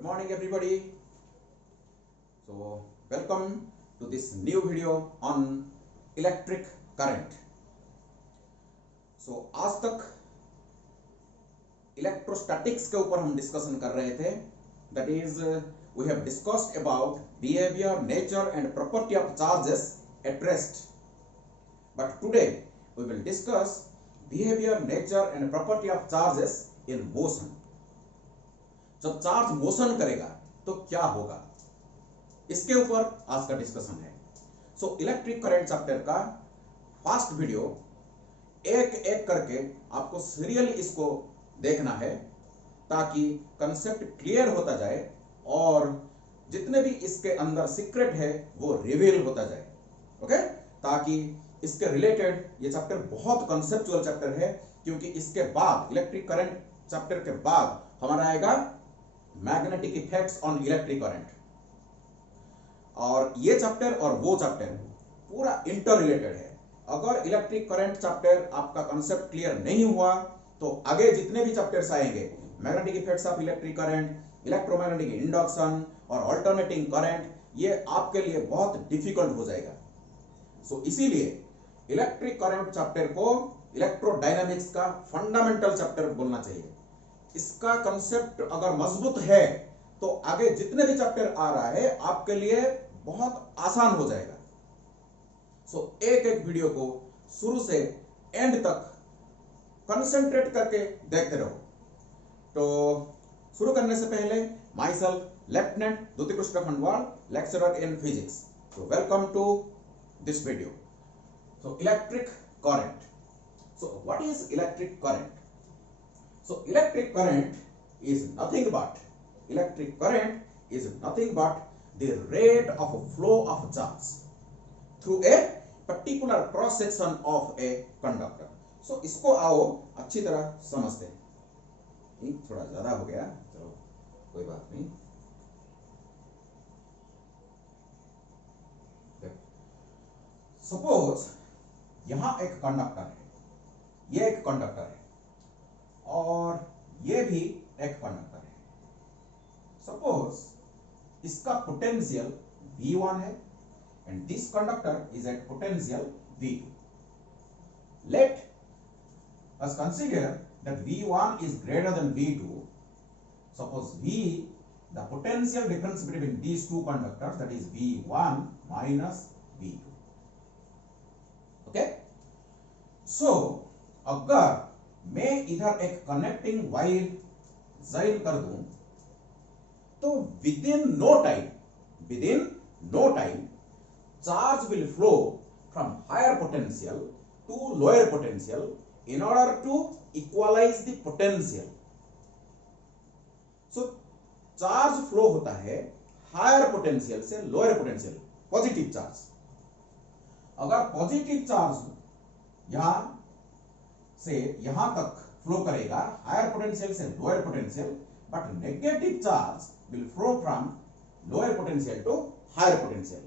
Good morning everybody. So welcome to this new video on electric current. So आज तक electrostatics के ऊपर हम डिस्कशन कर रहे थे. That is we have discussed about behavior, nature and property of charges at rest. But today we will discuss behavior, nature and property of charges in motion. जब charge motion करेगा तो क्या होगा, इसके ऊपर आज का डिस्कशन है. सो इलेक्ट्रिक करंट चैप्टर का फर्स्ट वीडियो एक एक करके आपको सीरियली इसको देखना है ताकि कंसेप्ट क्लियर होता जाए और जितने भी इसके अंदर सीक्रेट है वो रिवील होता जाए. ओके, ताकि इसके रिलेटेड ये चैप्टर बहुत कंसेप्चुअल चैप्टर है, क्योंकि इसके बाद इलेक्ट्रिक करंट चैप्टर के बाद हमारा आएगा magnetic effects on electric current. और ये चैप्टर और वो चैप्टर पूरा इंटर रिलेटेड है. अगर इलेक्ट्रिक करंट चैप्टर आपका कंसेप्ट क्लियर नहीं हुआ तो आगे जितने भी चैप्टर्स आएंगे, magnetic effects of electric current, electromagnetic induction और अल्टरनेटिंग करंट, ये आपके लिए बहुत डिफिकल्ट हो जाएगा. सो इसीलिए इलेक्ट्रिक करंट चैप्टर को इलेक्ट्रोडायनामिक्स का फंडामेंटल चैप्टर बोलना चाहिए. इसका कंसेप्ट अगर मजबूत है तो आगे जितने भी चैप्टर आ रहा है आपके लिए बहुत आसान हो जाएगा. सो एक एक वीडियो को शुरू से एंड तक कंसंट्रेट करके देखते रहो. तो शुरू करने से पहले myself lieutenant Dyuti Krishna Khandwal, lecturer in physics. So welcome to this video. So electric current. So what is electric current? So electric current is nothing but the rate of flow of charge through a particular cross section of a conductor. So इसको आओ अच्छी तरह समझते हैं. थोड़ा ज्यादा हो गया, चलो कोई बात नहीं. सपोज यहां एक कंडक्टर है, ये एक कंडक्टर है और ये भी एक कंडक्टर है. सपोज इसका पोटेंशियल V1 है and this conductor is at potential V2. Let us consider that V1 is greater than V2. Suppose V, the potential difference between these two conductors, that is V1 minus V2. Okay, so अगर मैं इधर एक connecting wire join कर दूं तो within no time charge will flow from higher potential to lower potential in order to equalize the potential. So charge flow होता है higher potential से लोअर पोटेंशियल, पॉजिटिव चार्ज. अगर पॉजिटिव चार्ज यहां से यहां तक फ्लो करेगा हायर पोटेंशियल से lower potential, but negative charge will flow from lower potential to higher potential.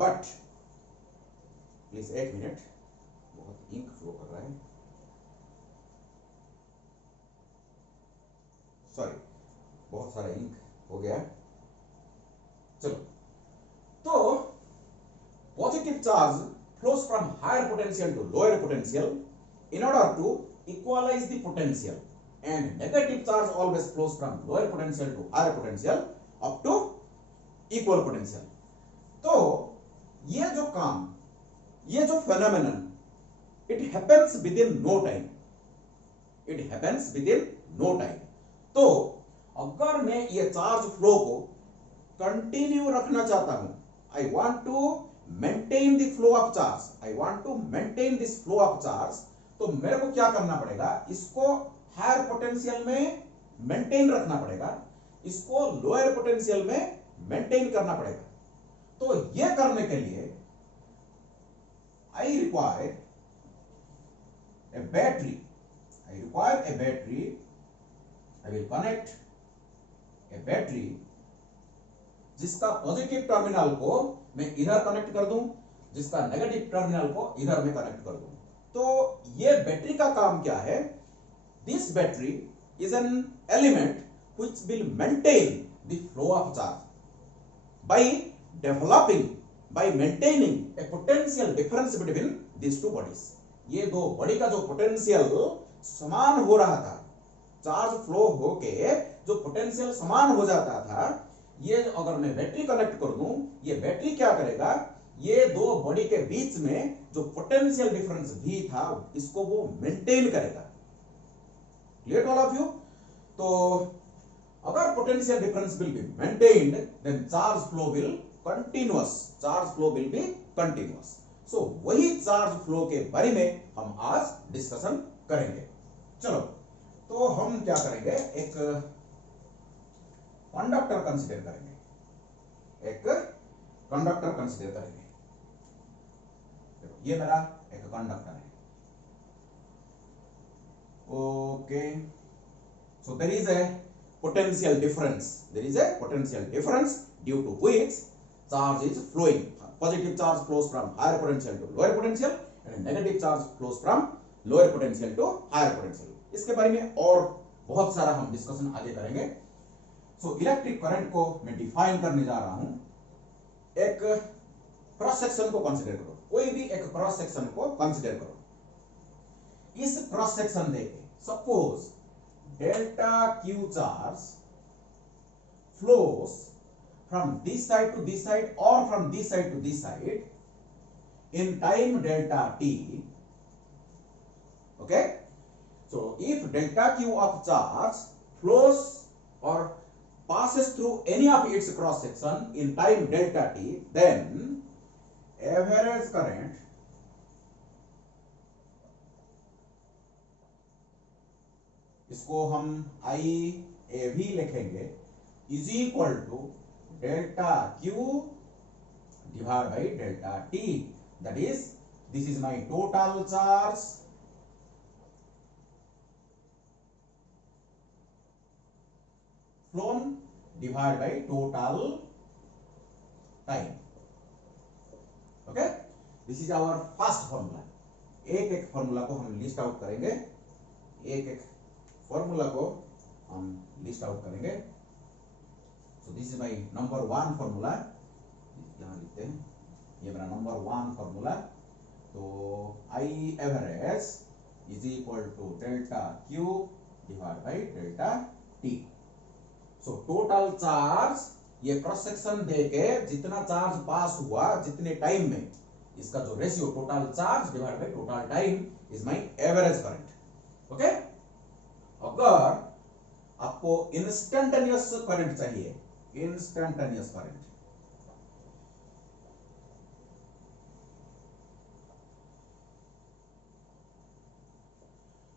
But please एक मिनट, बहुत इंक फ्लो कर रहा है, सॉरी, बहुत सारा इंक हो गया. चलो, तो positive charge flows from higher potential to lower potential in order to equalize the potential, and negative charge always flows from lower potential to higher potential up to equal potential. तो ये जो काम, ये जो phenomenon, it happens within no time. तो अगर मैं ये चार्ज फ्लो को कंटिन्यू रखना चाहता हूं, I want to maintain the flow of charge, तो मेरे को क्या करना पड़ेगा, इसको हायर पोटेंशियल में मेंटेन रखना पड़ेगा, इसको लोअर पोटेंशियल में मेंटेन करना पड़ेगा. तो ये करने के लिए I require a battery. I will connect A battery जिसका पॉजिटिव टर्मिनल को मैं इधर कनेक्ट कर दूं, जिसका नेगेटिव टर्मिनल को इधर में कनेक्ट कर दूं. तो ये बैटरी का काम क्या है? This battery is an element which will maintain the flow of charge by developing, by maintaining a potential difference between these two bodies. ये दो बॉडी का जो पोटेंशियल समान हो रहा था, चार्ज फ्लो होके जो पोटेंशियल समान हो जाता था, ये अगर मैं बैटरी कनेक्ट कर दूं, ये बैटरी क्या करेगा, ये दो बॉडी के बीच में जो पोटेंशियल डिफरेंस भी था इसको वो मेंटेन करेगा. Clear all of you? तो अगर potential difference will be maintained, then charge flow will continuous, charge flow will be continuous. So वही चार्ज फ्लो के बारे में हम आज डिस्कशन करेंगे. चलो, तो हम क्या करेंगे, एक कंडक्टर कंसीडर करेंगे, एक कंडक्टर कंसीडर करेंगे. ये मेरा एक कंडक्टर है. Okay, so there is a potential difference, there is a potential difference due to which charge is flowing. Positive charge flows from higher potential to lower potential and negative charge flows from lower potential to higher potential. इसके बारे में और बहुत सारा हम discussion आगे करेंगे. सो electric current को मैं डिफाइन करने जा रहा हूं. एक क्रॉस सेक्शन को कंसीडर करो, कोई भी एक क्रॉस सेक्शन को कंसीडर करो. इस क्रॉस सेक्शन देके suppose delta q charge flows from this side to this side or from this side to this side in time delta t. Okay, so if delta q of charge flows or passes through any of its cross section in time delta t, then average current इसको हम आई A भी लिखेंगे is equal to delta Q divide by delta T. That is, this is my total charge flown divide by total time. Okay, this is our first formula. एक एक formula को हम list out करेंगे, एक एक formula को हम list out करेंगे. So this is my number 1 formula, यहां लिखते हैं, ये मेरा नंबर 1 फॉर्मूला. तो I average is equal to delta Q divide by delta T. So total charge, ये क्रॉस सेक्शन देके जितना चार्ज पास हुआ जितने टाइम में, इसका जो ratio total charge divide by total time is my average current. Okay, अगर आपको इंस्टेंटेनियस करंट चाहिए, instantaneous current,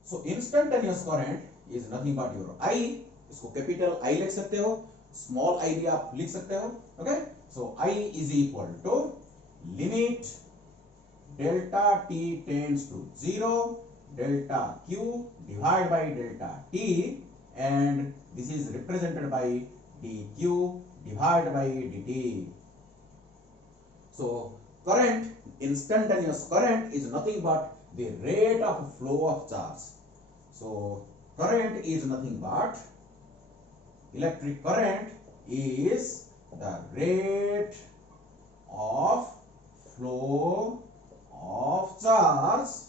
so instantaneous current is nothing but your I. इसको कैपिटल आई लिख सकते हो, स्मॉल आई भी आप लिख सकते हो. Okay, so I is equal to limit delta T tends to 0 delta q divided by delta t, and this is represented by dq divided by dt. So current, instantaneous current is nothing but the rate of flow of charge. So current is nothing but, electric current is the rate of flow of charge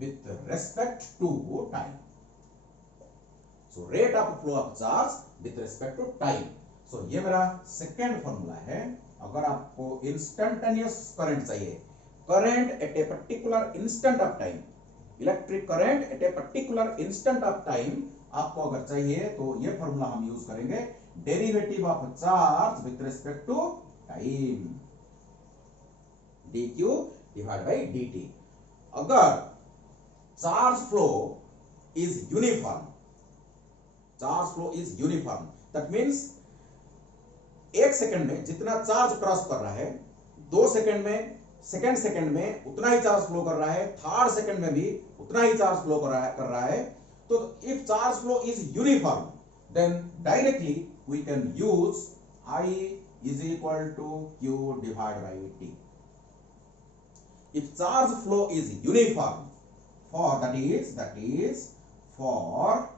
with respect to time. So rate of flow of charge with respect to time. So ये मेरा second formula है. अगर आपको instantaneous current चाहिए, current at a particular instant of time, electric current at a particular instant of time आपको अगर चाहिए, तो ये फॉर्मूला हम यूज करेंगे, derivative of charge with respect to time, dq divide by dt. अगर charge flow is uniform, charge flow is uniform, that means एक second में जितना चार्ज क्रॉस कर रहा है, 2 सेकंड में, सेकंड में उतना ही चार्ज फ्लो कर रहा है, थर्ड सेकंड में भी उतना ही चार्ज फ्लो कर रहा है. तो if charge flow is uniform, then directly we can use I is equal to Q divided by T. If charge flow is uniform, for that is for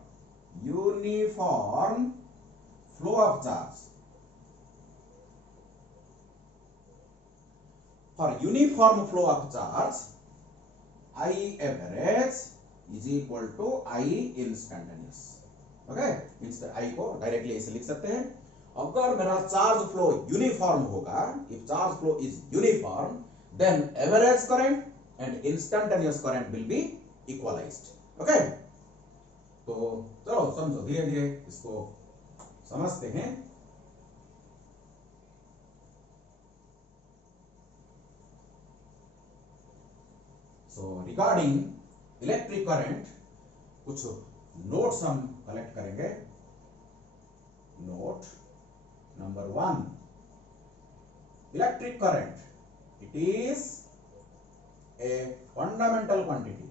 uniform uniform flow of charge. For uniform flow of charge, I average is equal to I instantaneous. Okay? I को directly ऐसे लिख सकते हैं. अगर मेरा charge flow uniform होगा, if charge flow is uniform, then average current and instantaneous current will be equalized. Okay? तो चलो समझो, धीरे धीरे इसको समझते हैं. So regarding इलेक्ट्रिक करंट कुछ नोट्स हम कलेक्ट करेंगे. Note number 1, electric current it is a fundamental quantity.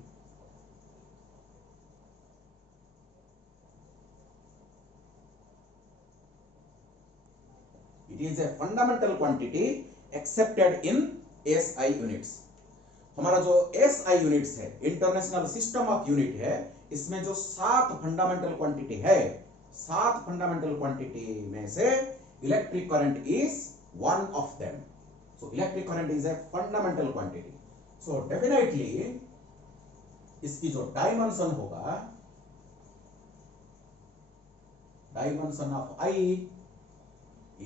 It is a fundamental quantity accepted in SI units. हमारा जो SI यूनिट्स है, इंटरनेशनल सिस्टम ऑफ यूनिट है, इसमें जो 7 फंडामेंटल क्वांटिटी है, 7 फंडामेंटल क्वांटिटी में से electric current is one of them. So electric current is a fundamental quantity. So definitely इसकी जो डायमेंशन होगा, dimension of I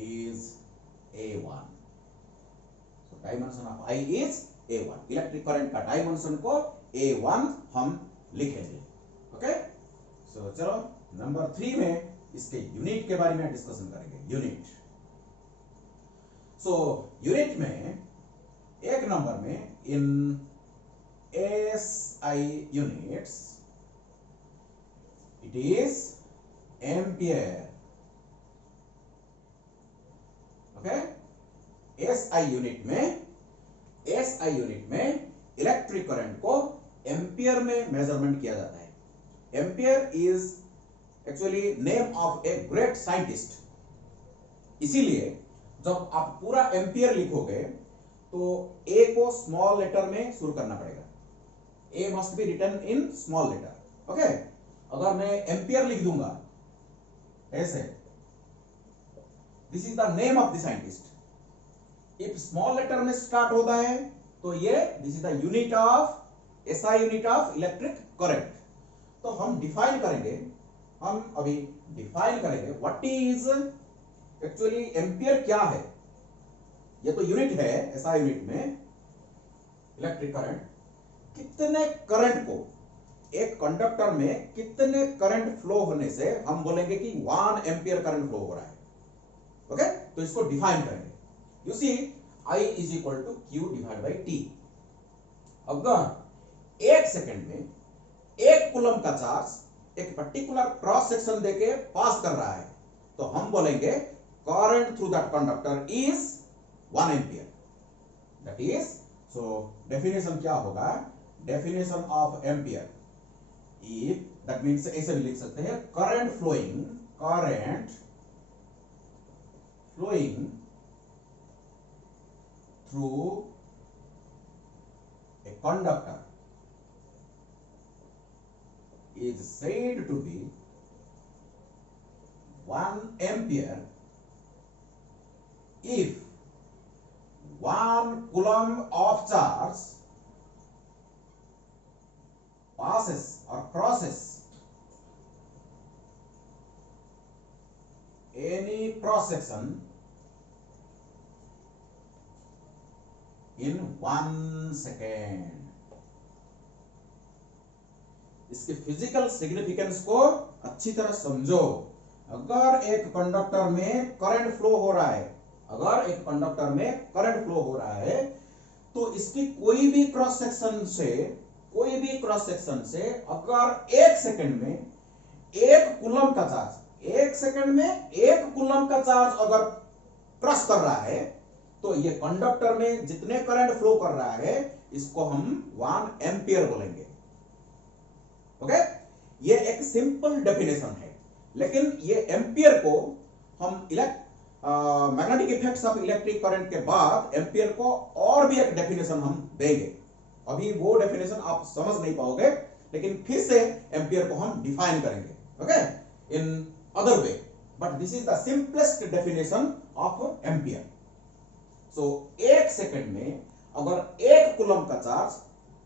is A1. So dimension of I is A1. Electric current का dimension को A1 हम लिखेंगे. Okay? सो चलो number 3 में इसके यूनिट के बारे में डिस्कशन करेंगे. यूनिट. सो यूनिट में एक नंबर में इन SI units it is ampere. Okay? SI unit में इलेक्ट्रिक करंट को एम्पियर में मेजरमेंट किया जाता है. Ampere is actually name of a great scientist. इसीलिए जब आप पूरा एम्पियर लिखोगे तो ए को स्मॉल लेटर में शुरू करना पड़ेगा. A must be written in small letter. Okay? अगर मैं एम्पियर लिख दूंगा ऐसे, this is the name of the scientist. If small letter में स्टार्ट होता है तो ये this is the unit of SI unit of electric current. तो हम डिफाइन करेंगे, हम अभी डिफाइन करेंगे व्हाट इज एक्चुअली एम्पियर क्या है. ये तो यूनिट है SI यूनिट में इलेक्ट्रिक करंट. कितने करंट को एक कंडक्टर में कितने करंट फ्लो होने से हम बोलेंगे कि 1 एम्पियर करंट फ्लो हो रहा है. ओके? तो इसको डिफाइन करेंगे. You see, I is equal to Q divided by T. अगर 1 सेकेंड में 1 कूलम का चार्ज एक पर्टिकुलर क्रॉस सेक्शन देके पास कर रहा है तो हम बोलेंगे current through that conductor is 1 ampere. That is, so definition क्या होगा? Definition of ampere, if that means ऐसे भी लिख सकते हैं, current flowing through a conductor is said to be 1 ampere if 1 coulomb of charge passes or crosses any cross section in 1 second. इसके physical significance को अच्छी तरह समझो. अगर एक कंडक्टर में करंट फ्लो हो रहा है, तो इसकी कोई भी क्रॉस सेक्शन से अगर 1 सेकंड में 1 कूलम का चार्ज अगर क्रॉस कर रहा है तो ये कंडक्टर में जितने करंट फ्लो कर रहा है इसको हम 1 एम्पियर बोलेंगे. ओके? ये एक सिंपल डेफिनेशन है, लेकिन ये एम्पियर को हम magnetic effects of electric current के बाद एम्पियर को और भी एक डेफिनेशन हम देंगे. अभी वो डेफिनेशन आप समझ नहीं पाओगे, लेकिन फिर से एम्पियर को हम डिफाइन करेंगे. Okay? in other way, but this is the simplest definition of ampere. So एक सेकंड में अगर एक कूलम का चार्ज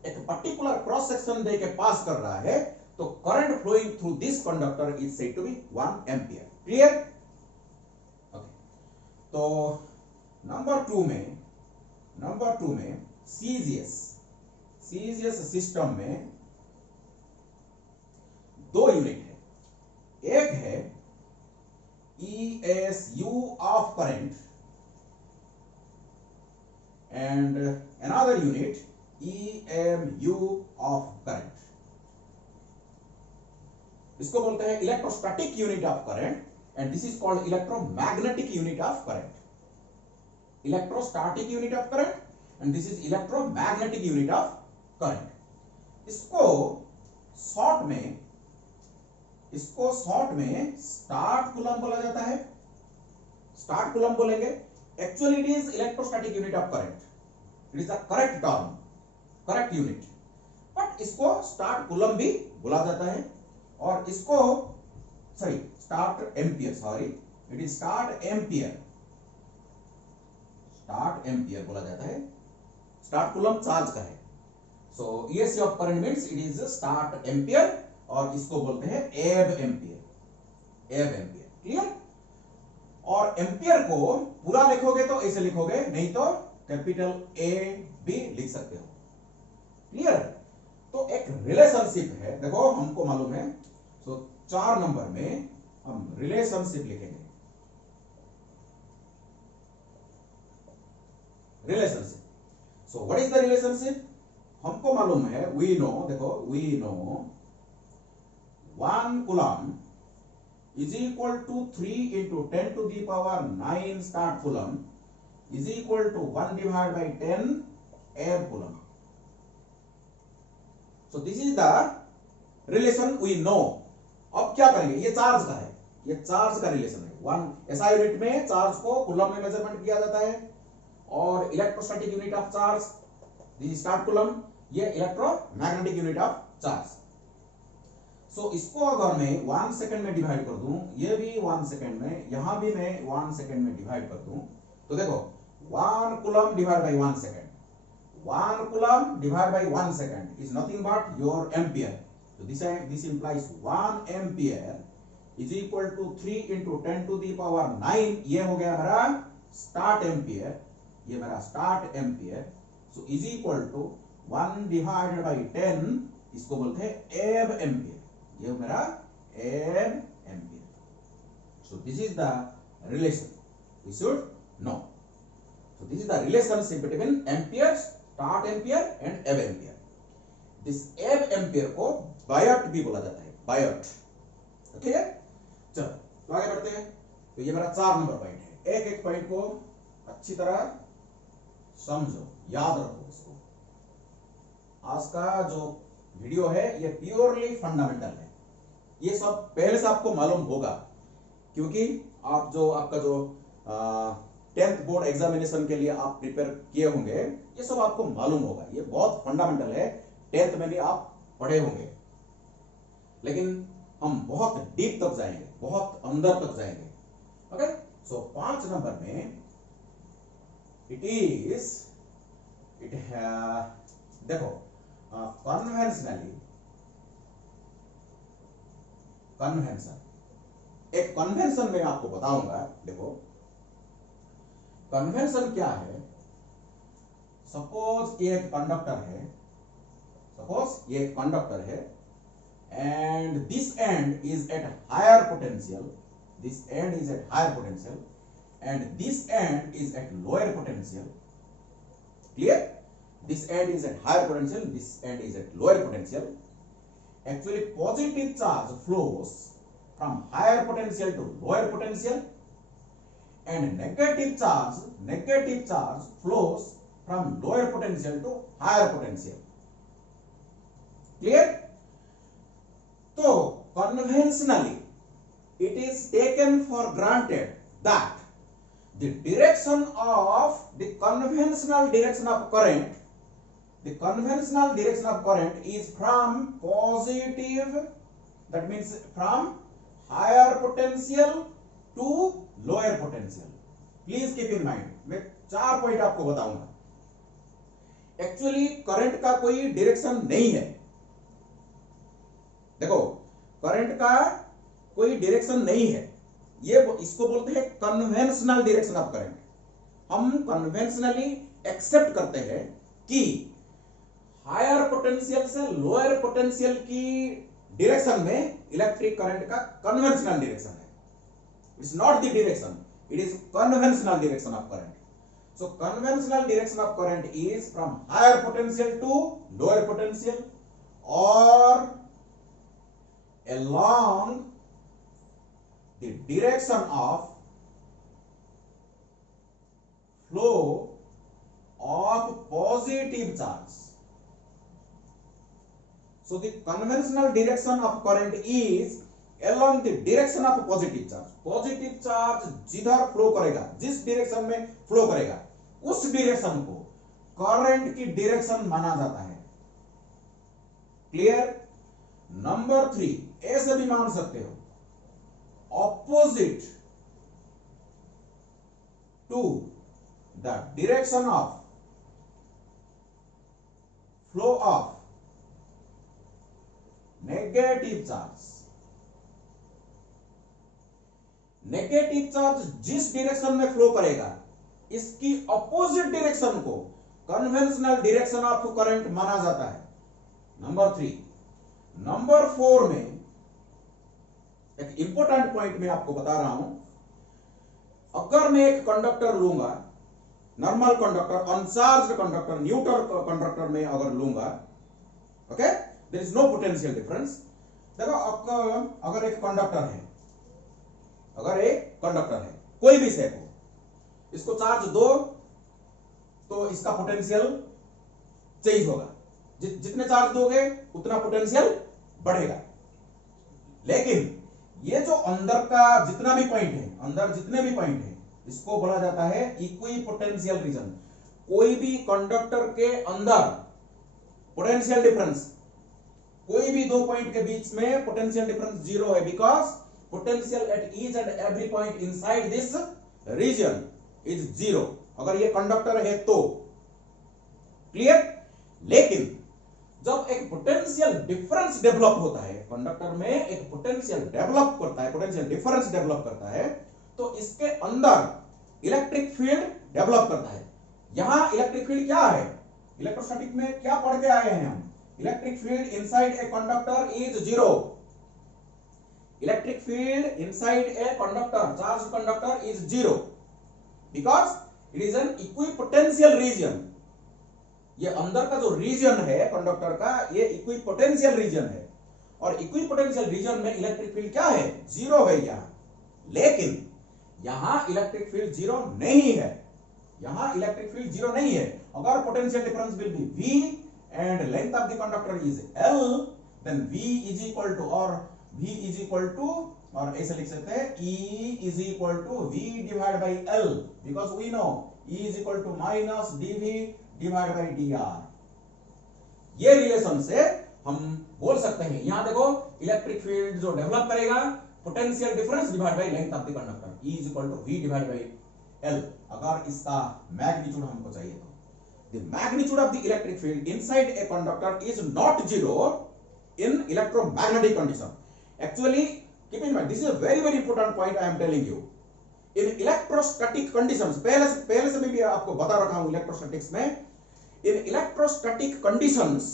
एक पर्टिकुलर क्रॉस सेक्शन दे के पास कर रहा है तो current flowing through this conductor is said to be 1 ampere. Clear? Okay. तो नंबर टू में सीजीएस सिस्टम में दो यूनिट है. एक है ESU of current and another unit EMU of current. इसको बोलते हैं electrostatic unit of current and this is called electromagnetic unit of current. Electrostatic unit of current and this is electromagnetic unit of current. इसको short में stat coulomb बोला जाता है. Start coulomb बोलेंगे. Actually it is electrostatic unit of current. It is the correct term, correct unit, but इसको start coulomb भी बोला जाता है. और इसको start ampere, it is start ampere बोला जाता है. स्टार्ट कूलम चार्ज का है. सो ESU of current means it is start ampere और इसको बोलते हैं एब एम्पियर. क्लियर? और एम्पियर को पूरा लिखोगे तो ऐसे लिखोगे, नहीं तो कैपिटल A भी लिख सकते हो. क्लियर? तो एक रिलेशनशिप है, देखो हमको मालूम है. सो 4 नंबर में हम रिलेशनशिप लिखेंगे. Relationship. So what is the relationship? हमको मालूम है, we know 1 coulomb is equal to 3 into 10 to the power 9 start coulomb is equal to 1 divided by 10 air coulomb. So this is the relation we know. अब क्या करेंगे? ये charge का है, ये चार्ज का रिलेशन है. 1 SI यूनिट में चार्ज को कूलम में मेजरमेंट किया जाता है और electrostatic unit of charge this start coulomb, ये इलेक्ट्रोमैग्नेटिक यूनिट ऑफ चार्ज. सो इसको अगर मैं 1 सेकंड में डिवाइड कर दूं, ये भी 1 सेकंड में, यहां भी मैं 1 सेकंड में डिवाइड कर दूं, तो देखो 1 coulomb divide by 1 second, 1 coulomb divide by 1 second is nothing but your ampere. So this implies 1 ampere is equal to 3 into 10 to the power 9. ये हो गया मेरा स्टार्ट एम्पियर, ये मेरा stat ampere. So is equal to 1 divided by 10, इसको बोलते हैं ab ampere. ये मेरा ab ampere. So this is the relation we should know. So this is the relationship between ampere, stat ampere and ab ampere. This ab ampere को Biot भी बोला जाता है, बायट. ओके, चलो तो आगे बढ़ते हैं. तो ये मेरा 4 नंबर पॉइंट है. एक एक पॉइंट को अच्छी तरह समझो, याद रखो इसको. आज का जो वीडियो है ये प्योरली फंडामेंटल है. ये सब पहले से आपको मालूम होगा क्योंकि आप जो आपका जो 10th बोर्ड एग्जामिनेशन के लिए आप प्रिपेयर किए होंगे, ये सब आपको मालूम होगा. ये बहुत फंडामेंटल है, 10th में भी आप पढ़े होंगे. लेकिन हम बहुत डीप तक जाएंगे, बहुत अंदर तक जाएंगे. ओके, सो 5 नंबर में देखो कन्वेंशन, एक कन्वेंशन में आपको बताऊंगा. देखो कन्वेंशन क्या है. सपोज ये एक कंडक्टर है, and this end is at higher potential, and this end is at lower potential. Clear? This end is at higher potential, this end is at lower potential. Actually positive charge flows from higher potential to lower potential and negative charge flows from lower potential to higher potential. Clear? So conventionally it is taken for granted that the direction of the conventional direction of current is from positive, that means from higher potential to lower potential. Please keep in mind, मैं 4 point आपको बताऊंगा। Actually current का कोई direction नहीं है। देखो, current का कोई डायरेक्शन नहीं है, ये इसको बोलते हैं कन्वेंशनल डायरेक्शन ऑफ करंट। हम कन्वेंशनली एक्सेप्ट करते हैं कि हायर पोटेंशियल से लोअर पोटेंशियल की डायरेक्शन में इलेक्ट्रिक करंट का कन्वेंशनल डायरेक्शन है। It's not the direction, it is conventional direction of current. So conventional direction of current is from higher potential to lower potential or along the direction of flow of positive charge. So the conventional direction of current is along the direction of positive charge. Positive charge जिधर flow करेगा, जिस direction में flow करेगा, उस direction को current की direction माना जाता है। क्लियर? नंबर 3, ऐसे भी मान सकते हो, opposite to the direction of flow of negative charge. Negative charge जिस डायरेक्शन में फ्लो करेगा, इसकी अपोजिट डायरेक्शन को कन्वेंशनल डायरेक्शन ऑफ करंट माना जाता है। नंबर 3। नंबर 4 में एक इंपॉर्टेंट पॉइंट मैं आपको बता रहा हूं। अगर मैं एक कंडक्टर लूंगा, normal conductor, uncharged conductor, neutral conductor में अगर लूंगा, okay, there is no potential difference. देखो, अगर एक कंडक्टर है, अगर एक कंडक्टर है, कोई भी शेप हो, इसको चार्ज दो तो इसका पोटेंशियल चेंज होगा। जितने चार्ज दोगे उतना पोटेंशियल बढ़ेगा। लेकिन ये जो अंदर का जितना भी पॉइंट है, अंदर जितने भी पॉइंट है, इसको बोला जाता है इक्विपोटेंशियल रीजन। कोई भी कंडक्टर के अंदर पोटेंशियल डिफरेंस, कोई भी दो पॉइंट के बीच में पोटेंशियल डिफरेंस 0 है, because potential at each and every point inside this region is 0। अगर ये कंडक्टर है तो क्लियर। लेकिन जब एक पोटेंशियल डिफरेंस डेवलप होता है, कंडक्टर में एक पोटेंशियल डेवलप करता है, पोटेंशियल डिफरेंस डेवलप करता है, तो इसके अंदर इलेक्ट्रिक फील्ड डेवलप करता है। यहां इलेक्ट्रिक फील्ड क्या है? इलेक्ट्रोस्टैटिक में क्या पढ़ के आए हैं हम? Electric field inside a conductor is 0। Electric field inside a conductor, charge conductor is 0 because it is an equipotential region। ये अंदर का जो रीजन है कंडक्टर का, ये इक्विपोटेंशियल रीजन है, और इक्विपोटेंशियल रीजन में इलेक्ट्रिक फील्ड क्या है? 0 है यहां। लेकिन यहां इलेक्ट्रिक फील्ड 0 नहीं है, यहां इलेक्ट्रिक फील्ड 0 नहीं है। अगर potential difference will B V and length of the conductor is L, then V is equal to, और V is equal to, और ऐसे लिख सकते हैं E is equal to V divided by L, because we know E is equal to minus dV divided by dr। ये relation से हम बोल सकते हैं, यहां देखो इलेक्ट्रिक फील्ड जो डेवलप करेगा, potential difference divide by length of the conductor, E is equal to V divided by L। अगर इसका मैग्नीट्यूड हमको चाहिए तो the magnitude of the electric field inside a conductor is not 0 in electromagnetic condition। Actually, keep in mind, this is a very very important point I am telling you। in electrostatic conditions, पहले से भी आपको बता रखा हूं electrostatics में, in electrostatic conditions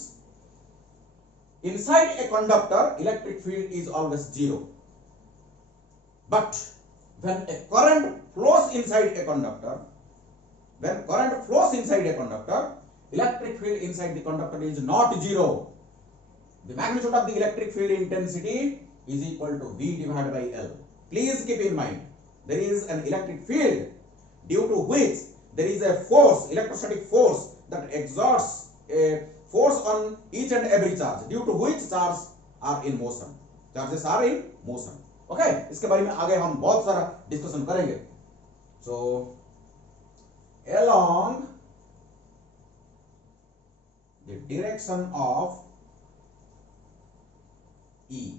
inside a conductor electric field is always 0, but when a current flows inside a conductor, when current flows inside a conductor, electric field inside the conductor is not 0। the magnitude of the electric field intensity is equal to V divided by L। please keep in mind, there is an electric field due to which there is a force, electrostatic force, that exerts a force on each and every charge, due to which charges are in motion, charges are in motion। okay, इसके बारे में आगे हम बहुत सारा discussion करेंगे। so along the direction of E,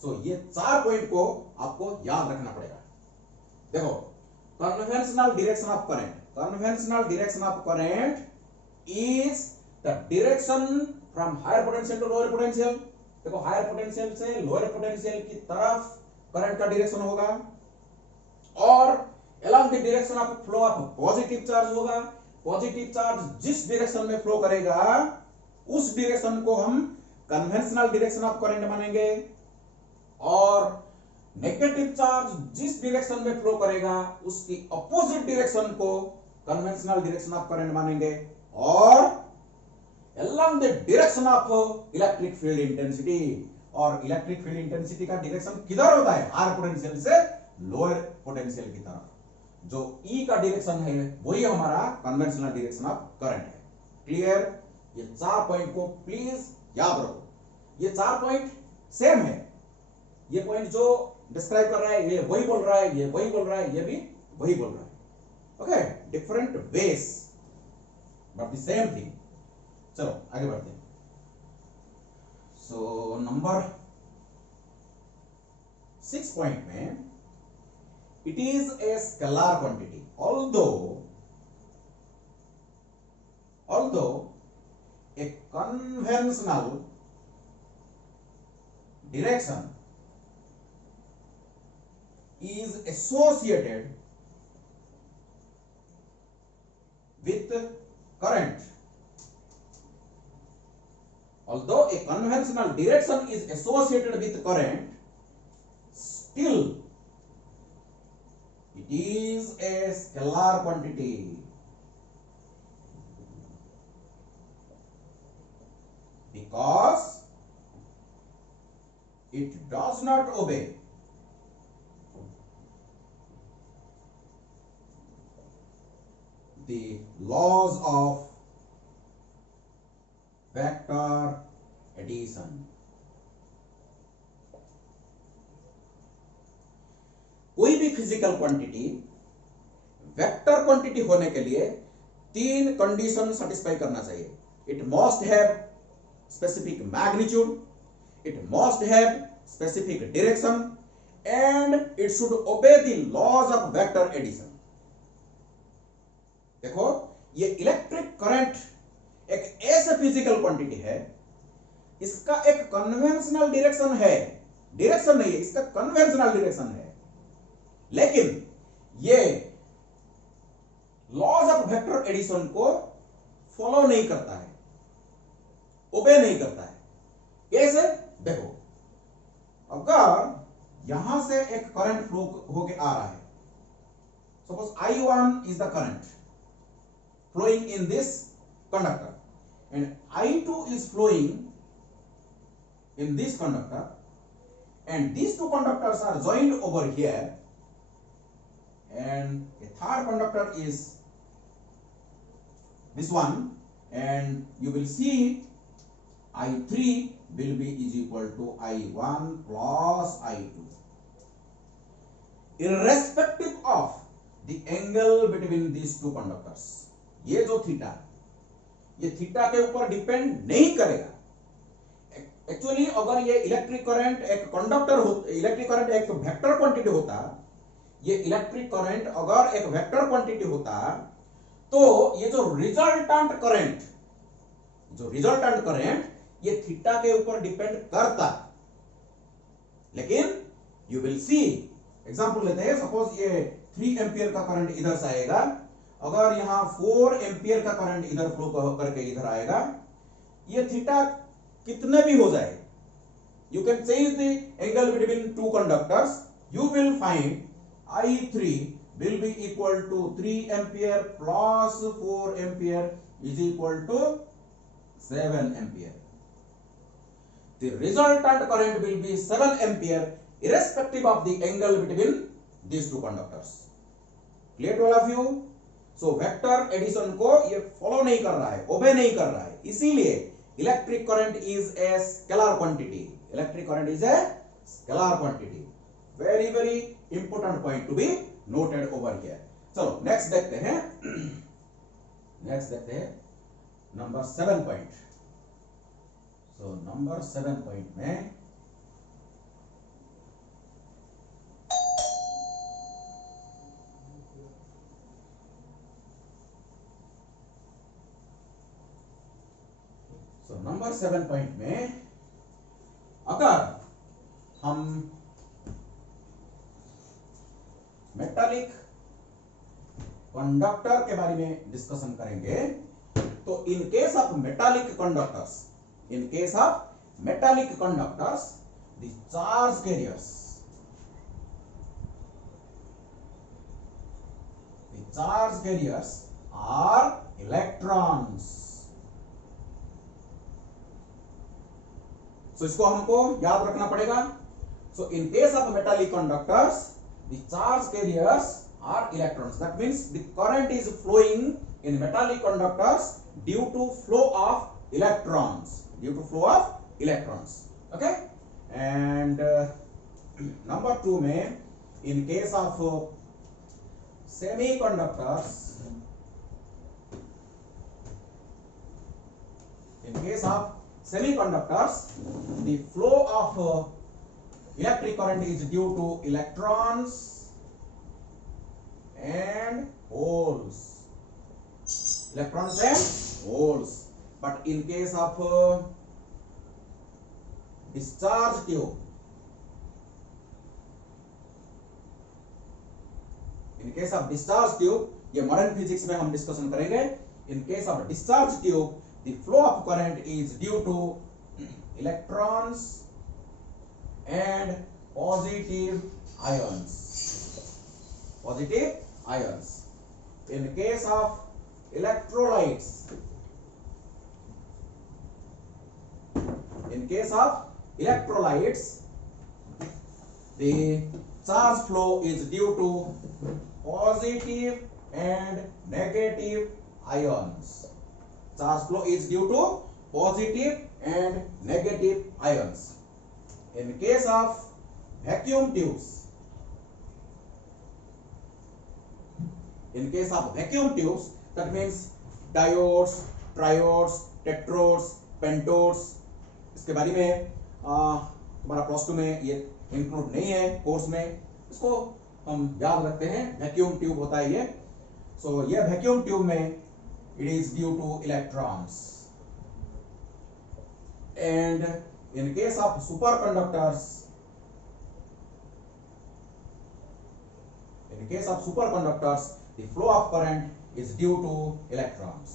सो ये 4 point को आपको याद रखना पड़ेगा। देखो, conventional direction of current, conventional direction of current is the direction from higher potential to lower potential. देखो, हायर पोटेंशियल से लोअर पोटेंशियल की तरफ करंट का डायरेक्शन होगा, और along the direction of flow of positive charge होगा। Positive charge जिस direction में फ्लो करेगा उस डायरेक्शन को हम कन्वेंशनल डायरेक्शन ऑफ करंट मानेंगे, और नेगेटिव चार्ज जिस डायरेक्शन में फ्लो करेगा उसकी अपोजिट डायरेक्शन को कन्वेंशनल डायरेक्शन ऑफ करंट मानेंगे, और along the direction of electric field intensity. और इलेक्ट्रिक फील्ड इंटेंसिटी का डायरेक्शन किधर होता है? हायर पोटेंशियल से लोअर पोटेंशियल की तरफ। जो ई का डायरेक्शन है वही हमारा कन्वेंशनल डायरेक्शन ऑफ करंट है। क्लियर? ये 4 पॉइंट को प्लीज याद रखो। ये 4 पॉइंट सेम है। ये पॉइंट जो डिस्क्राइब कर रहा है ये वही बोल रहा है, ये वही बोल रहा है, ये भी वही बोल रहा है। Okay, different ways but the same thing. चलो आगे बढ़ते हैं। सो नंबर 6 पॉइंट में, it is a scalar quantity although a conventional direction is associated with current. Although a conventional direction is associated with current, still it is a scalar quantity because it does not obey the laws of vector addition. कोई भी physical quantity vector quantity होने के लिए 3 condition satisfy करना चाहिए। It must have specific magnitude, it must have specific direction, and it should obey the laws of vector addition. देखो, ये electric current एक ऐसा फिजिकल क्वांटिटी है, इसका एक कन्वेंशनल डायरेक्शन है, डायरेक्शन नहीं है, इसका कन्वेंशनल डायरेक्शन है, लेकिन ये लॉज ऑफ वेक्टर एडिशन को फॉलो नहीं करता है, ओबे नहीं करता है। कैसे? देखो, अगर यहां से एक करंट फ्लो होके आ रहा है, suppose I1 is the current flowing in this conductor and I2 is flowing in this conductor, and these two conductors are joined over here, and a third conductor is this one, and you will see I3 will be is equal to I1 plus I2 irrespective of the angle between these two conductors. ये जो theta, ये theta के ऊपर depend नहीं करेगा। Actually अगर ये electric current एक कंडक्टर हो, इलेक्ट्रिक करंट एक वेक्टर क्वांटिटी होता, ये इलेक्ट्रिक करंट अगर एक वेक्टर क्वांटिटी होता, तो ये जो रिजल्टेंट करंट ये थीटा के ऊपर डिपेंड करता। लेकिन यू विल सी, एग्जांपल लेते हैं, सपोज ये 3 एम्पियर का करंट इधर से आएगा, अगर यहां 4 एम्पियर का करंट इधर फ्लो करके इधर आएगा, ये थीटा कितने भी हो जाए, you can change the angle between two conductors, you will find I3 will be equal to 3 ampere plus 4 ampere is equal to 7 ampere. The resultant current will be 7 ampere irrespective of the angle between these two conductors. Clear to all of you? So vector addition को ये follow नहीं कर रहा है, obey नहीं कर रहा है, इसीलिए electric current is a scalar quantity. Electric current is a scalar quantity. Very very important point to be noted over here. चलो next देखते हैं, next देखते हैं number 7 point. So number 7 point में नंबर 7 पॉइंट में अगर हम मेटालिक कंडक्टर के बारे में डिस्कशन करेंगे तो in case of metallic conductors, the charge carriers are electrons. So इसको हमको याद रखना पड़ेगा। So in case of metallic conductors the charge carriers are electrons. That means the current is flowing in metallic conductors due to flow of electrons. Okay. And number 2 में in case of semiconductors, the flow of electric current is due to electrons and holes. But in case of discharge tube, ये modern physics में हम discussion करेंगे। इन case of discharge tube the flow of current is due to electrons and positive ions. In case of electrolytes, the charge flow is due to positive and negative ions. In case of vacuum tubes, that means diodes, triodes, tetrodes, pentodes, इसके बारे में हमारा plus 2 में ये include नहीं है course में, इसको हम याद रखते हैं। वैक्यूम ट्यूब होता है ये। सो ये वैक्यूम ट्यूब में it is due to electrons. And in case of superconductors, the flow of current is due to electrons.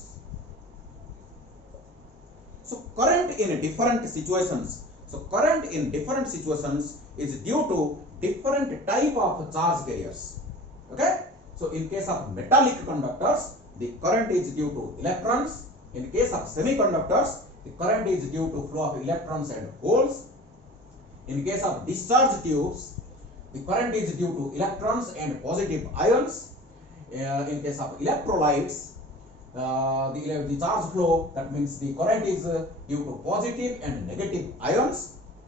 So current in different situations is due to different type of charge carriers. Okay, so in case of metallic conductors the current is due to electrons. In case of semiconductors the current is due to flow of electrons and holes. In case of discharge tubes the current is due to electrons and positive ions. In case of electrolytes, the charge flow, that means the current is due to positive and negative ions.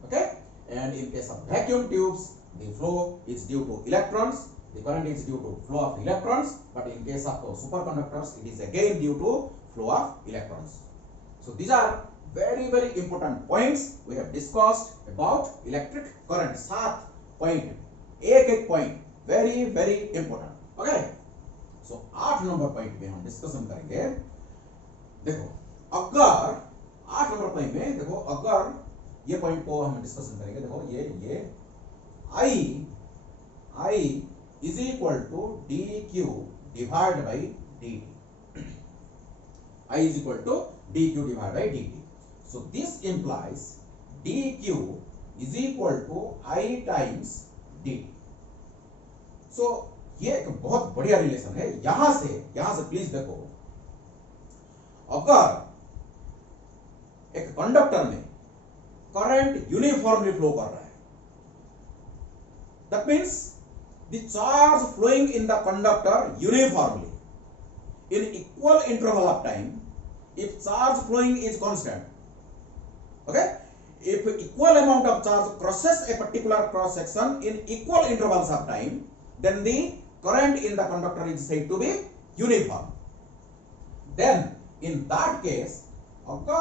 Okay, and in case of vacuum tubes the flow is due to electrons, the current is due to flow of electrons, but in case of superconductors it is again due to flow of electrons. So these are very very important points we have discussed about electric current। 7 point, एक point very very important. Okay, so 8 number point में हम discussion करेंगे। देखो अगर 8 number point में देखो, अगर ये पॉइंट को हम डिस्कशन करेंगे। देखो ये I is equal to D Q divide by D T. I is equal to D Q divide by D T. So this implies D Q is equal to I times D. सो ये एक बहुत बढ़िया relation है। यहां से please देखो, अगर एक कंडक्टर में करंट यूनिफॉर्मली फ्लो कर रहा है, that means the charge flowing in the conductor uniformly in equal interval of time if charge flowing is constant. Okay, if equal amount of charge crosses a particular cross section in equal intervals of time, then the current in the conductor is said to be uniform. Then in that case, अगर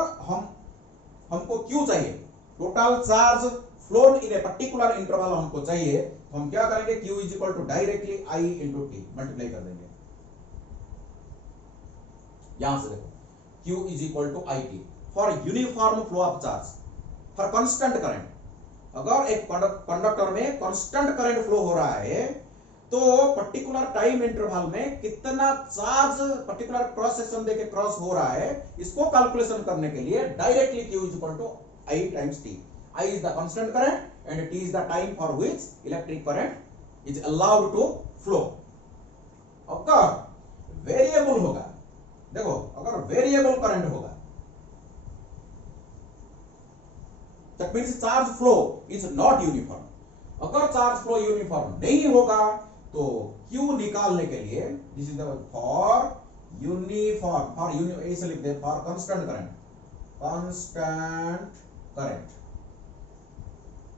हमको Q चाहिए, total charge flown in a particular interval हमको चाहिए, तो हम क्या करेंगे? Q is equal to directly I into T multiply कर देंगे। यहां से देखो Q is equal to I T. For uniform flow of charge for constant current. अगर एक कंडक्टर में कांस्टेंट करंट फ्लो हो रहा है तो पर्टिकुलर टाइम इंटरवल में कितना चार्ज पर्टिकुलर क्रॉस सेक्शन देके क्रॉस हो रहा है, इसको कैलकुलेशन करने के लिए directly Q is equal to I times T। I is the constant current and T is the time for which electric current is allowed to flow। अगर variable होगा, देखो अगर वेरिएबल करंट होगा that means charge flow is not uniform। अगर charge flow uniform नहीं होगा तो Q निकालने के लिए this is the for uniform, for ऐसे लिखते हैं for constant current, constant current,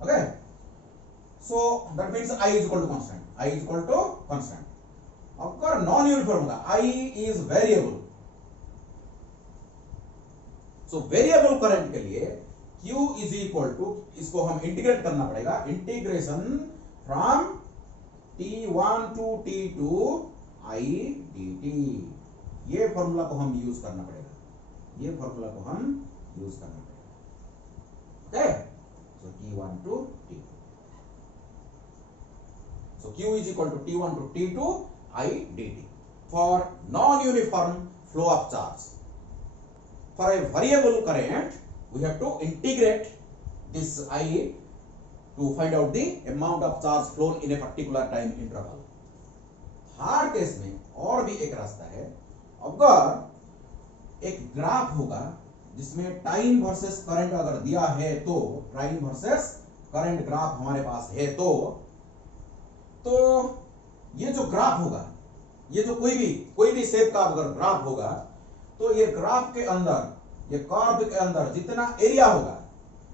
okay. So that means I is equal to constant, I is equal to constant। अगर नॉन यूनिफॉर्म होगा I is variable, so variable current के लिए Q is equal to, इसको हम integrate करना पड़ेगा, integration from T1 to T2 I dt। ये formula को हम यूज करना पड़ेगा, ये फॉर्मूला को हम यूज करना पड़ेगा, okay. So T1 to T2, so Q is equal to T1 to T2 I dt for non-uniform flow of charge। For a variable current we have to integrate this I to find out the amount of charge flown in a particular time interval। Her case में और भी एक रास्ता है, अगर एक graph होगा जिसमें टाइम वर्सेस करंट अगर दिया है तो टाइम वर्सेस करंट ग्राफ हमारे पास है तो ये जो ग्राफ होगा, ये जो कोई भी शेप का अगर ग्राफ होगा तो ये ग्राफ के अंदर, ये कर्व के अंदर जितना एरिया होगा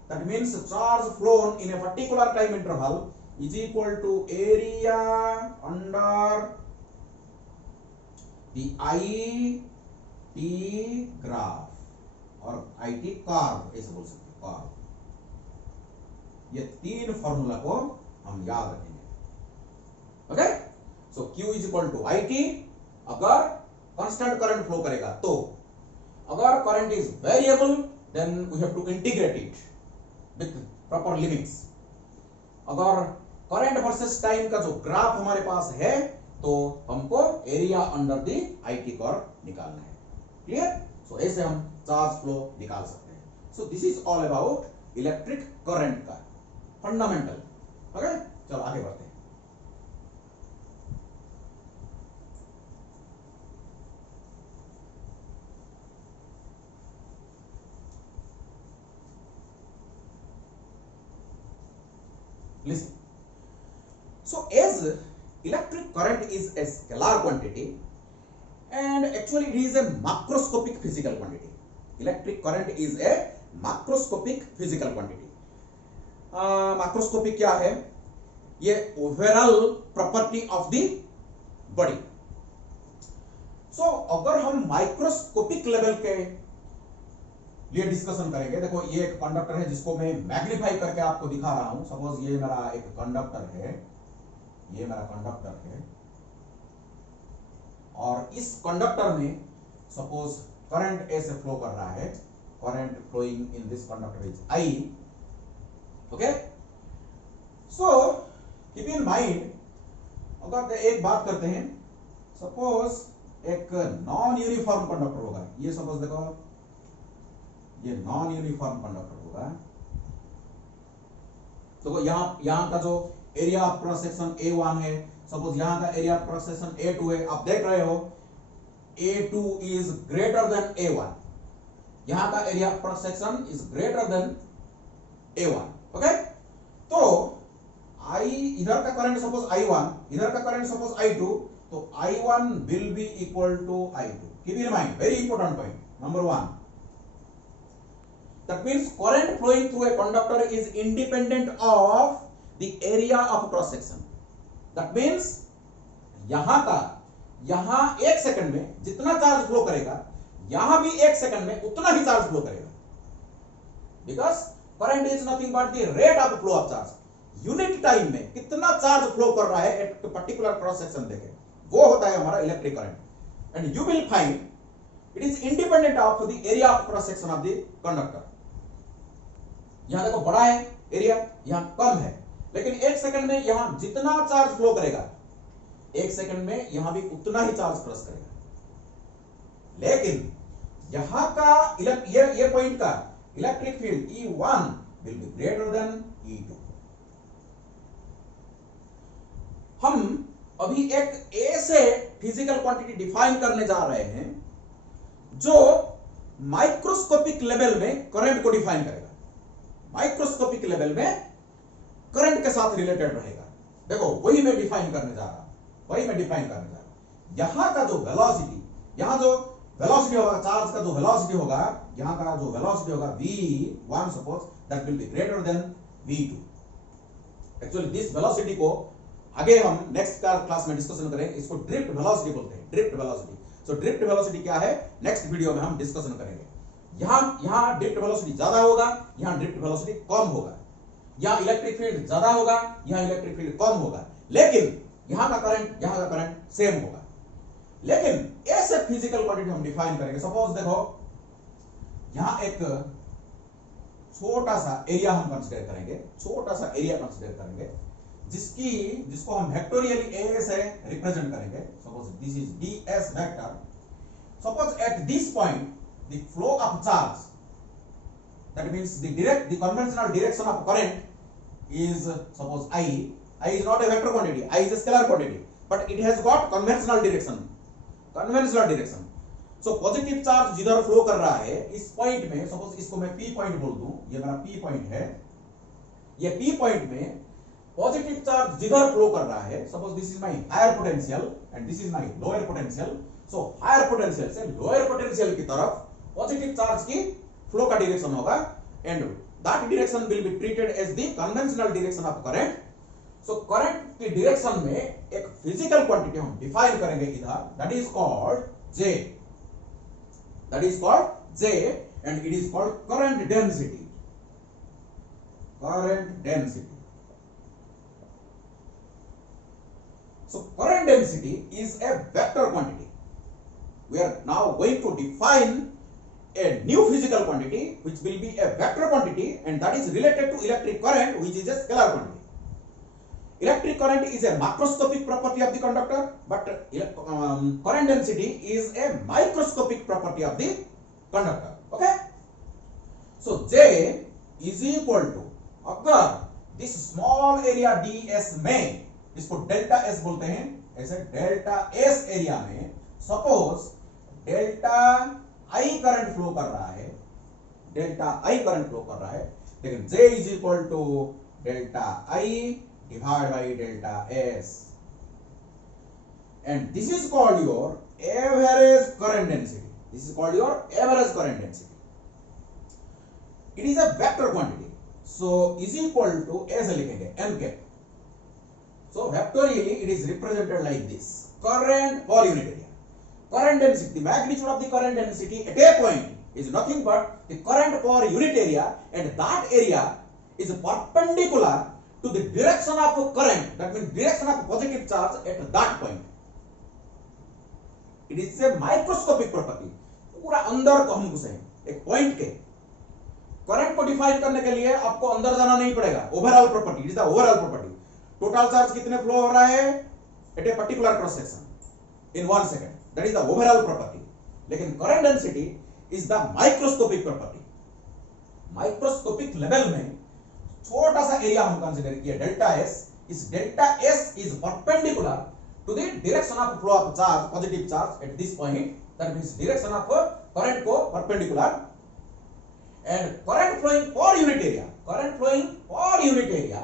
that means charge flown in a particular time interval is equal to area under the IT graph और IT कर्व, ऐसे बोल सकते हैं कर्व। ये तीन फॉर्मूला को हम याद रखेंगे, okay. So Q is equal to IT अगर कांस्टेंट करंट फ्लो करेगा तो, अगर current is variable then we have to integrate it with proper limits. अगर करंट वर्सेस टाइम का जो ग्राफ हमारे पास है तो हमको area under the IT curve निकालना है, क्लियर। सो ऐसे हम चार्ज फ्लो निकाल सकते हैं। सो this is all about electric current का फंडामेंटल, ओके। चलो आगे बढ़ते हैं। Listen. So as electric current is a scalar quantity and actually it is a macroscopic physical quantity। Electric current is a macroscopic physical quantity। macroscopic क्या है? ये overall property of the body। So अगर हम microscopic level के लिए discussion करेंगे, देखो ये एक कंडक्टर है जिसको मैं मैग्नीफाई करके आपको दिखा रहा हूं। सपोज ये मेरा एक कंडक्टर है, ये मेरा कंडक्टर है और इस कंडक्टर में सपोज करंट ऐसे फ्लो कर रहा है, current flowing in this conductor is I, okay. So keep in mind, अगर एक बात करते हैं, सपोज एक नॉन यूनिफॉर्म कंडक्टर होगा, ये सपोज देखो ये नॉन यूनिफॉर्म कंडक्टर होगा तो यहां का जो area of cross section A1 है, सपोज यहां का area of cross section A2 है। आप देख रहे हो A2 is greater then A1, यहां का area of cross section is greater then A1, okay. तो I इधर का करंट सपोज I1, इधर का करंट सपोज I2, तो I1 will be equal to I2। Keep in mind, very important point number 1। That means current flowing through a conductor is independent of the area of cross section। That means यहां एक second में जितना charge flow करेगा, यहां भी एक second में उतना ही चार्ज फ्लो करेगा, because current is nothing but the rate of flow of charge. Unit time में कितना चार्ज फ्लो कर रहा है एट पर्टिकुलर क्रॉस सेक्शन देखे, वो होता है हमारा electric current. And you will find it is independent of the area of cross section of the conductor. यहां देखो बड़ा है एरिया, यहां कम है, लेकिन एक सेकंड में यहां जितना चार्ज फ्लो करेगा, एक सेकंड में यहां भी उतना ही चार्ज क्रॉस करेगा। लेकिन यहां का ये पॉइंट का electric field E1 will be greater than E2। हम अभी एक ऐसे फिजिकल क्वांटिटी डिफाइन करने जा रहे हैं जो माइक्रोस्कोपिक लेवल में करंट को डिफाइन करेगा, माइक्रोस्कोपिक लेवल में करंट के साथ रिलेटेड रहेगा। देखो वही मैं डिफाइन करने जा रहा हूं। यहां का जो वेलोसिटी, यहां जो वेलोसिटी होगा, चार्ज का जो वेलोसिटी होगा, यहां का जो वेलोसिटी होगा v1 suppose that will be greater than v2। Actually this velocity को आगे हम नेक्स्ट क्लास में डिस्कशन करेंगे, इसको ड्रिफ्ट वेलोसिटी बोलते हैं, drift velocity. So drift velocity क्या है, नेक्स्ट वीडियो में हम डिस्कशन करेंगे। यहां ड्रिफ्ट वेलोसिटी ज्यादा होगा, यहां ड्रिफ्ट वेलोसिटी कम होगा, यहां इलेक्ट्रिक फील्ड ज्यादा होगा, यहां इलेक्ट्रिक फील्ड कम होगा, लेकिन यहां का करंट सेम होगा। लेकिन ऐसे फिजिकल क्वांटिटी हम डिफाइन करेंगे। सपोज देखो यहां एक छोटा सा एरिया हम कंसीडर करेंगे, छोटा सा एरिया कंसीडर करेंगे जिसको हम वेक्टोरियली ए से रिप्रेजेंट करेंगे। Suppose this is ds vector. Suppose eight this point the flow of charge, that means the conventional direction of current is suppose I is not a vector quantity, I is a scalar quantity, but it has got conventional direction। so positive चार्ज जिधर flow कर रहा है इस point में, suppose इसको मैं P point बोल दूं, ये मेरा P पॉइंट है, ये P पॉइंट में पॉजिटिव चार्ज जिधर फ्लो कर रहा है, suppose this is my higher potential and this is my lower potential. So higher potential से लोअर पोटेंशियल की तरफ पॉजिटिव चार्ज की फ्लो का डायरेक्शन होगा, and that direction will be treated as the conventional direction of current. So current की direction में एक physical quantity हम डिफाइन करेंगे इधर, that is called J, and it is called current density. So current density is a vector quantity. We are now going to define a new physical quantity which will be a vector quantity, and that is related to electric current, which is a scalar quantity. Electric current is a macroscopic property of the conductor, but current density is a microscopic property of the conductor. Okay? So J is equal to, अगर this small area ds में, इसको delta S बोलते हैं, ऐसे delta S area में suppose delta I current flow कर रहा है, लेकिन J is equal to delta I divide by delta S, and this is called your average current density. It is a vector quantity, so is equal to ऐसे लिखेंगे m cap. So vectorially it is represented like this: current per unit area. Current density, the magnitude of the current density at a point is nothing but the current per unit area, and that area is perpendicular to the direction of current, that means direction of positive charge at that point. It is a microscopic property. पूरा अंदर को हम घुसेंगे एक point के। Current को define करने के लिए आपको अंदर जाना नहीं पड़ेगा। Overall property, it is the overall property. Total charge कितने फ्लो हो रहा है at a particular cross section in 1 second, that is the overall property. लेकिन current density is the microscopic property. Microscopic level में छोटा सा एरिया हम consider किया डेल्टा एस, इस delta S is perpendicular to the direction of flow of charge, positive charge at this point, that means direction of current को perpendicular, and current flowing per unit area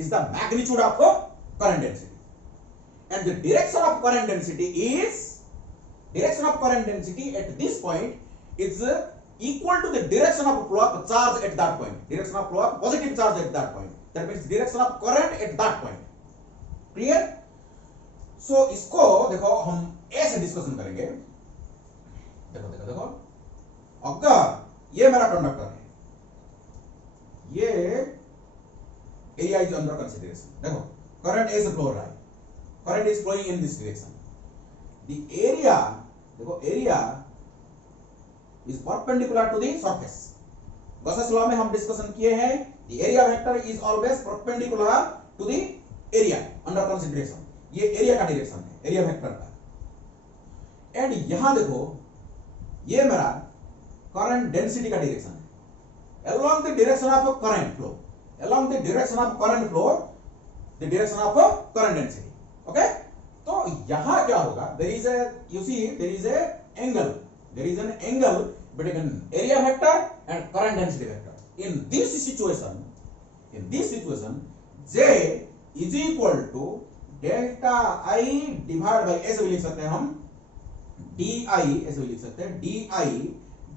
is the magnitude of current density, and the direction of current density at this point is equal to the direction of flow of charge at that point, direction of flow of positive charge at that point, that means direction of current at that point. Clear? So इसको देखो हम ऐसे discussion करेंगे। देखो अगर ये मेरा conductor है, ये एरिया इज अंडर कंसीडरेशन। देखो करंट ऐसे फ्लो हो रहा है, current is flowing in this direction. The area, देखो area is perpendicular to the surface. Gauss's law में हम डिस्कशन किए हैं, the area vector is always perpendicular to the area under consideration. ये एरिया का डायरेक्शन है, एरिया वेक्टर का। And यहां देखो, ये मेरा करंट डेंसिटी का डायरेक्शन है, along the direction of current flow, along the direction of current flow, the direction of current density. Okay, तो यहां क्या होगा, there is a, you see there is a angle, there is an angle between area vector and current density vector. In this situation, J is equal to delta I divide by, ऐसे भी लिख सकते हैं हम, D I, ऐसे भी लिख सकते हैं D I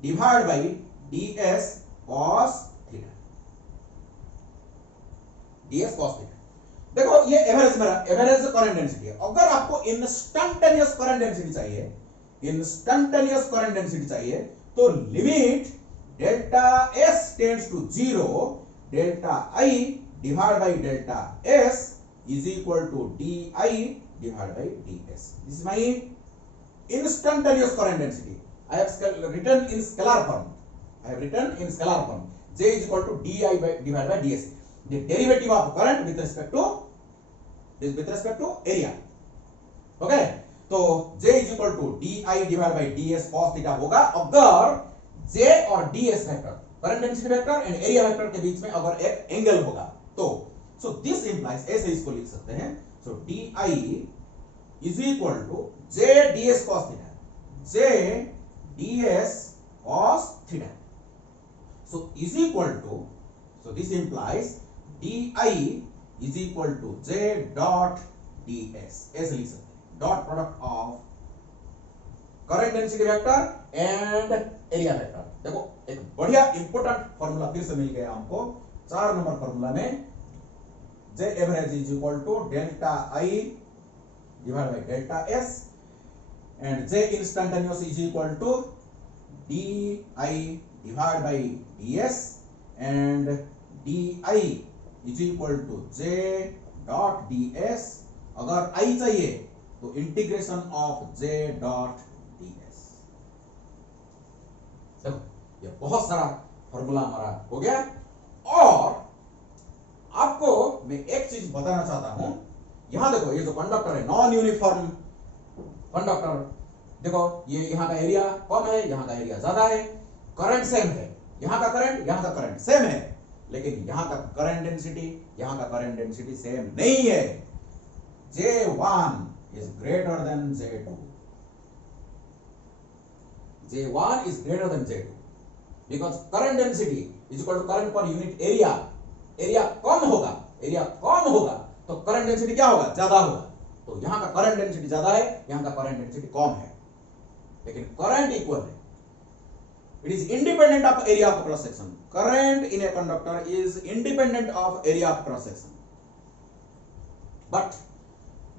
divide by D S cos theta, D S cos theta. देखो ये एवरेज मेरा एवरेज करंट डेंसिटी है। अगर आपको इंस्टंटेनियस करंट डेंसिटी चाहिए, इंस्टंटेनियस करंट डेंसिटी चाहिए, तो limit delta S tends to 0, delta I divide by delta S is equal to di divided by ds. This is my instantaneous current density. I have written in scalar form. J is equal to di divided by ds. The derivative of current with respect to area. Okay. तो J is equal to di divided by ds cos theta होगा अगर J और ds vector, current density vector and area vector के बीच में अगर एक angle होगा तो। So this implies, ऐसे इसको लिख सकते हैं, so di is equal to j ds cos theta, j ds cos theta. So is equal to, so this implies di is equal to j dot ds, ऐसे लिख सकते हैं, dot product of current density vector and area vector। देखो एक बढ़िया important formula फिर से मिल गया हमको, 4 नंबर फॉर्मूला में J average is equal to delta I divided by delta S and J instantaneous is equal to di divided by ds and di is equal to j dot ds। अगर I चाहिए तो integration of j dot ds। देखो ये बहुत सारा formula हमारा हो गया। और आपको मैं एक चीज बताना चाहता हूं, यहां देखो ये जो कंडक्टर है, नॉन यूनिफॉर्म कंडक्टर, देखो ये यहां का एरिया कम है, यहां का एरिया ज्यादा है, करंट सेम है, यहां का करंट सेम है, लेकिन यहां का करंट डेंसिटी सेम नहीं है। J1 is greater than J2, J1 is greater than J2 because current density is equal to current per unit area। Area कम होगा तो करंट डेंसिटी क्या होगा, ज्यादा होगा। तो यहां का करंट डेंसिटी ज्यादा है, यहां का करंट डेंसिटी कम है, लेकिन करंट इक्वल है। It is independent of area of cross section. Current in a conductor is independent of area of cross section, but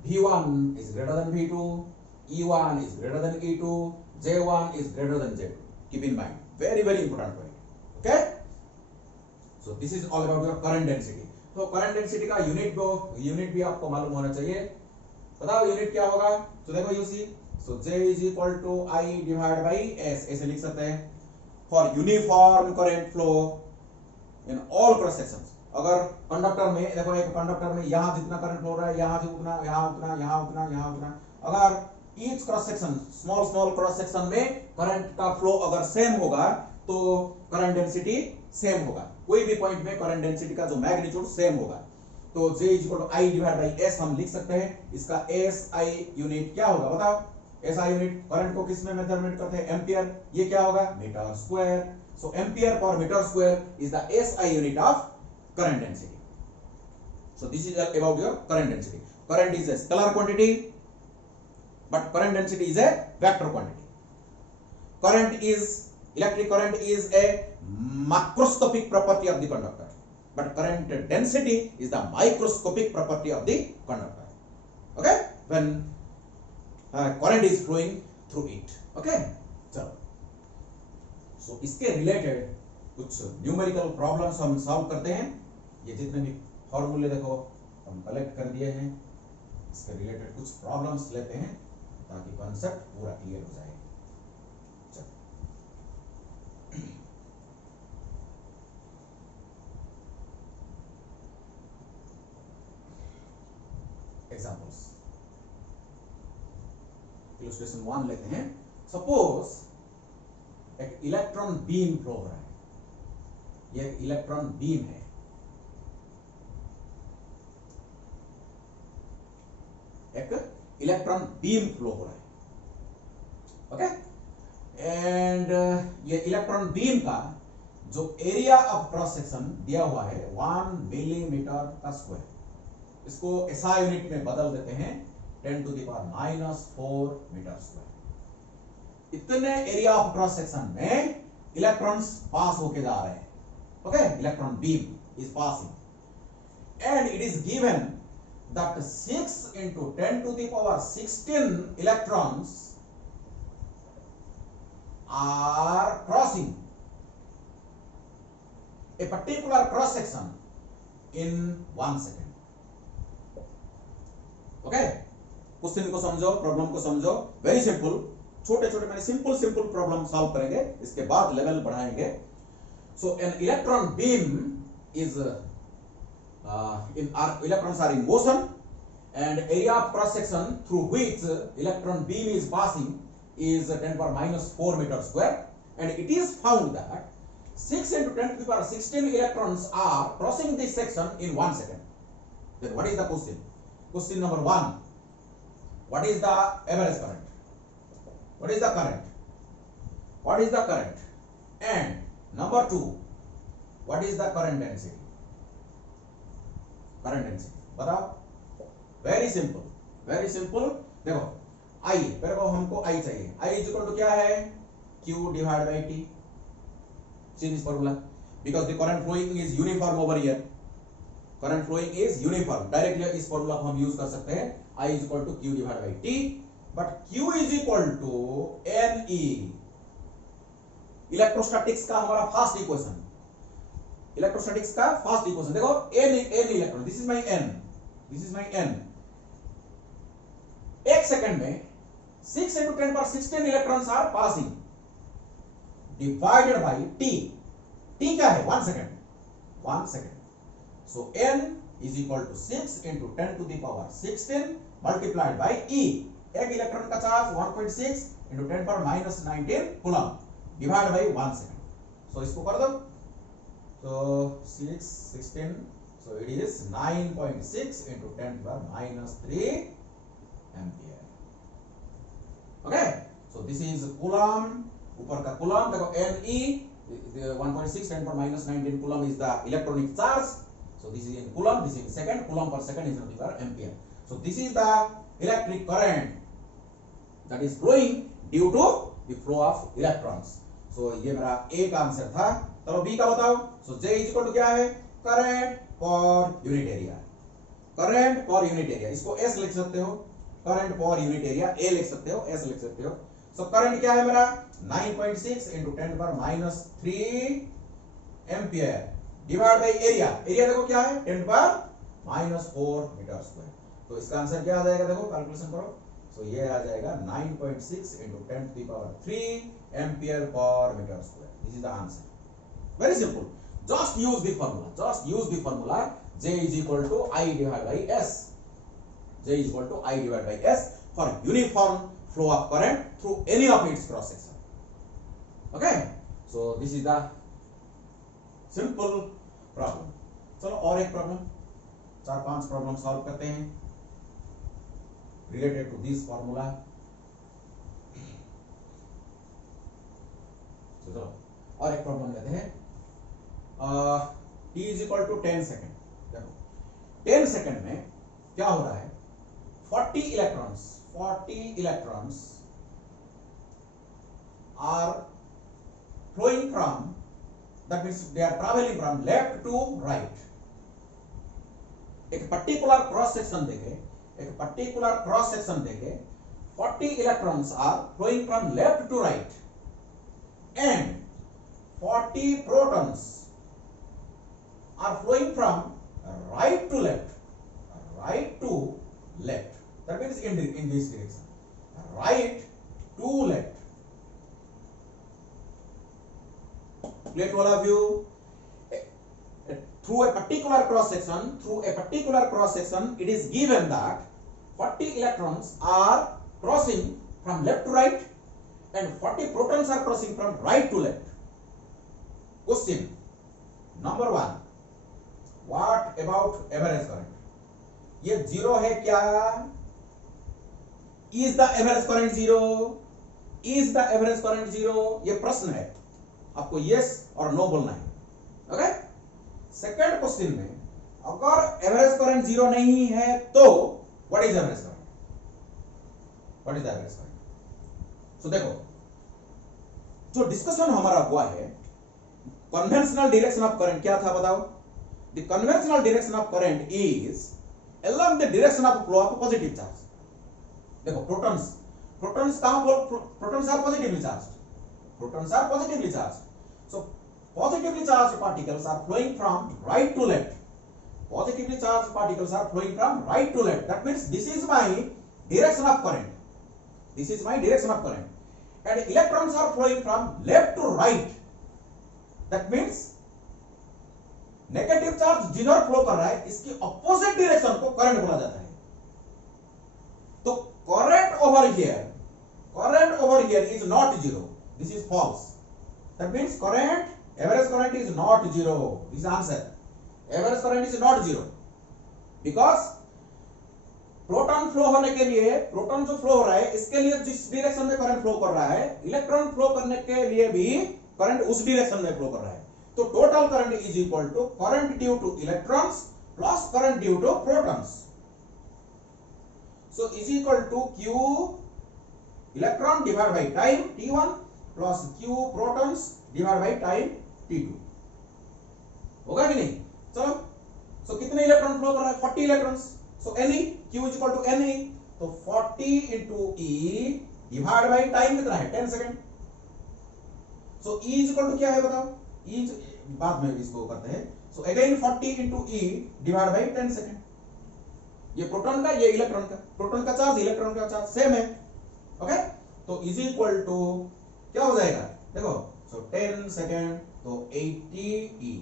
V1 is greater than V2, E1 is greater than E2, J1 is greater than J2। Keep in mind, very important point। Okay, so this is all about your current density। तो current density का unit भी आपको मालूम होना चाहिए। बताओ unit क्या होगा। तो देखो you see, so J is equal to I divided by S, ऐसे लिख सकते हैं for uniform current flow in all cross sections. अगर कंडक्टर में देखो, एक कंडक्टर में यहां जितना करंट फ्लो रहा है, यहां से उतना, यहां उतना, अगर each cross section, small cross section में करंट का फ्लो अगर सेम होगा तो करंट डेंसिटी सेम होगा। कोई भी पॉइंट में करंट डेंसिटी का जो मैग्नीट्यूड सेम होगा। तो J is equal to I divided by S हम लिख सकते हैं। इसका SI यूनिट क्या होगा बताओ। SI यूनिट करंट को किस में मेजरमेंट करते हैं, एम्पियर। ये क्या होगा, metre square. So ampere per metre square is the SI unit of current density। So this is about your current density। Current is a scalar quantity, but current density is a vector quantity। Electric current is a macroscopic property of the conductor, but current density is the microscopic property of the conductor। Okay, when current is flowing through it। Okay, चलो, so इसके related कुछ numerical problems हम solve करते हैं। ये जितने भी फॉर्मूले देखो हम कलेक्ट कर दिए हैं, इसके रिलेटेड कुछ प्रॉब्लम्स लेते हैं ताकि कॉन्सेप्ट पूरा क्लियर हो जाए। एग्जांपल्स। इलस्ट्रेशन 1 लेते हैं। सपोज एक इलेक्ट्रॉन बीम फ्लो हो रहा है, ये एक इलेक्ट्रॉन बीम है, एक इलेक्ट्रॉन बीम फ्लो हो रहा है, ओके। एंड ये इलेक्ट्रॉन बीम का जो एरिया ऑफ क्रॉस सेक्शन दिया हुआ है 1 मिलीमीटर का स्क्वायर, इसको SI यूनिट में बदल देते हैं 10⁻⁻⁴ मीटर स्क्वायर। इतने एरिया ऑफ क्रॉस सेक्शन में इलेक्ट्रॉन्स पास होके जा रहे हैं, okay. Electron beam is passing and it is given that 6 into 10⁻16 electrons are crossing a particular cross section in 1 second, okay। Question को समझो, प्रॉब्लम को समझो, वेरी सिंपल, छोटे छोटे मैंने सिंपल प्रॉब्लम सॉल्व करेंगे, इसके बाद लेवल बढ़ाएंगे। So an electron beam is electrons are in motion and area of cross section through which electron beam is passing is 10⁻⁴ meter square, and it is found that 6 into 10⁻16 electrons are crossing this section in 1 second. Then what is the question? Question number 1, what is the average current? What is the current? What is the current? And number 2, what is the current density? Current density बताओ। Very simple. देखो I, मेरे को हमको आई चाहिए, आई is equal to क्या है, Q divide by T, see this formula, because the current flowing is uniform over here, current flowing is uniform, directly इस formula को हम यूज कर सकते हैं, I is equal to Q divide by T, but Q is equal to NE, electrostatics का हमारा first equation, electrostatics का first equation देखो, n electron, this is my n, एक सेकंड में 6 into 10⁻16 electrons are passing, divided by t क्या है, 1 second, so n is equal to 6 into 10⁻16 multiplied by e, एक electron का charge 1.6 into 10⁻⁻19 coulomb divide by 1 second. So इसको कर दो, so 6 16, so it is 9.6 into 10⁻³ ampere, okay। so this is coulomb, ऊपर का coulomb देखो, Ne 1.6 10⁻⁻19 coulomb is the electronic charge, so this is in coulomb, this is in second, coulomb per second is nothing but ampere, so this is the electric current that is flowing due to the flow of electrons। so ये मेरा A का answer था। चलो B का बताओ। सो J is equal to क्या है, current पर यूनिट एरिया, करंट पर यूनिट एरिया, इसको S लिख सकते हो, करंट पर यूनिट एरिया A लिख सकते हो, S लिख सकते हो। सो करंट क्या है मेरा 9.6 into 10⁻³ ampere divide by area, area देखो क्या है 10⁻⁴ मीटर स्क्वायर, तो इसका आंसर क्या आ जाएगा, देखो कैलकुलेशन करो, सो ये आ जाएगा 9.6 into 10⁻³ ampere per metre square, this is the answer. Very simple. Just use the formula. J is equal to I divided by S. J is equal to I divided by S for uniform flow of current through any of its cross section. Okay. So this is the simple problem. चलो और एक problem, 4-5 problem solve करते हैं related to this formula. चलो और एक problem लेते हैं। T is equal to 10 second, देखो 10 सेकेंड में क्या हो रहा है, 40 electrons are flowing from, that means they are travelling from left to right. एक पर्टिकुलर क्रॉस सेक्शन देके 40 electrons are flowing from left to right and 40 protons are flowing from right to left, that means in this direction, right to left, clear to all of you? Through a particular cross section, it is given that 40 electrons are crossing from left to right and 40 protons are crossing from right to left. Question number 1, what about average current? ये zero है क्या? Is the average current zero? Is the average current zero? ये प्रश्न है, आपको yes और no बोलना है. ओके? सेकंड क्वेश्चन में अगर एवरेज करंट जीरो नहीं है तो what is average current? What is average current? So देखो, जो डिस्कशन हमारा हुआ है, कन्वेंशनल डायरेक्शन ऑफ करंट क्या था बताओ? The conventional direction of current is along the direction of flow of positive charge. देखो प्रोटॉन्स कहां protons are positively charged. Protons are positively charged. So positively charged particles are flowing from right to left. Positively charged particles are flowing from right to left. That means this is my direction of current. This is my direction of current. And electrons are flowing from left to right. That means negative charge जिधर flow कर रहा है इसकी opposite direction को current बोला जाता है. तो current over here is not zero. This is false. That means current, average current is not zero. This answer, average current is not zero because proton flow होने के लिए, प्रोटॉन जो flow हो रहा है इसके लिए जिस डायरेक्शन में करंट फ्लो कर रहा है, इलेक्ट्रॉन फ्लो करने के लिए भी करंट उस डायरेक्शन में फ्लो कर रहा है. तो total current is equal to current due to electrons plus current due to protons. So is equal to Q electron divide by time t1 plus Q protons divide by time t2. होगा कि नहीं? चलो, सो कितने electron flow कर रहा है? 40 electrons. So Ne, Q is equal to Ne. तो 40 into E divide by time कितना है? 10 second. So E is equal to क्या है बताओ? E बाद में इसको करते हैं. So again 40 into E divide by 10 second. ये प्रोटॉन का, ये इलेक्ट्रॉन का. प्रोटॉन का चार्ज, इलेक्ट्रॉन का चार्ज सेम है. ओके, तो इज इक्वल टू क्या हो जाएगा? देखो, सो 10 सेकेंड तो 80 E.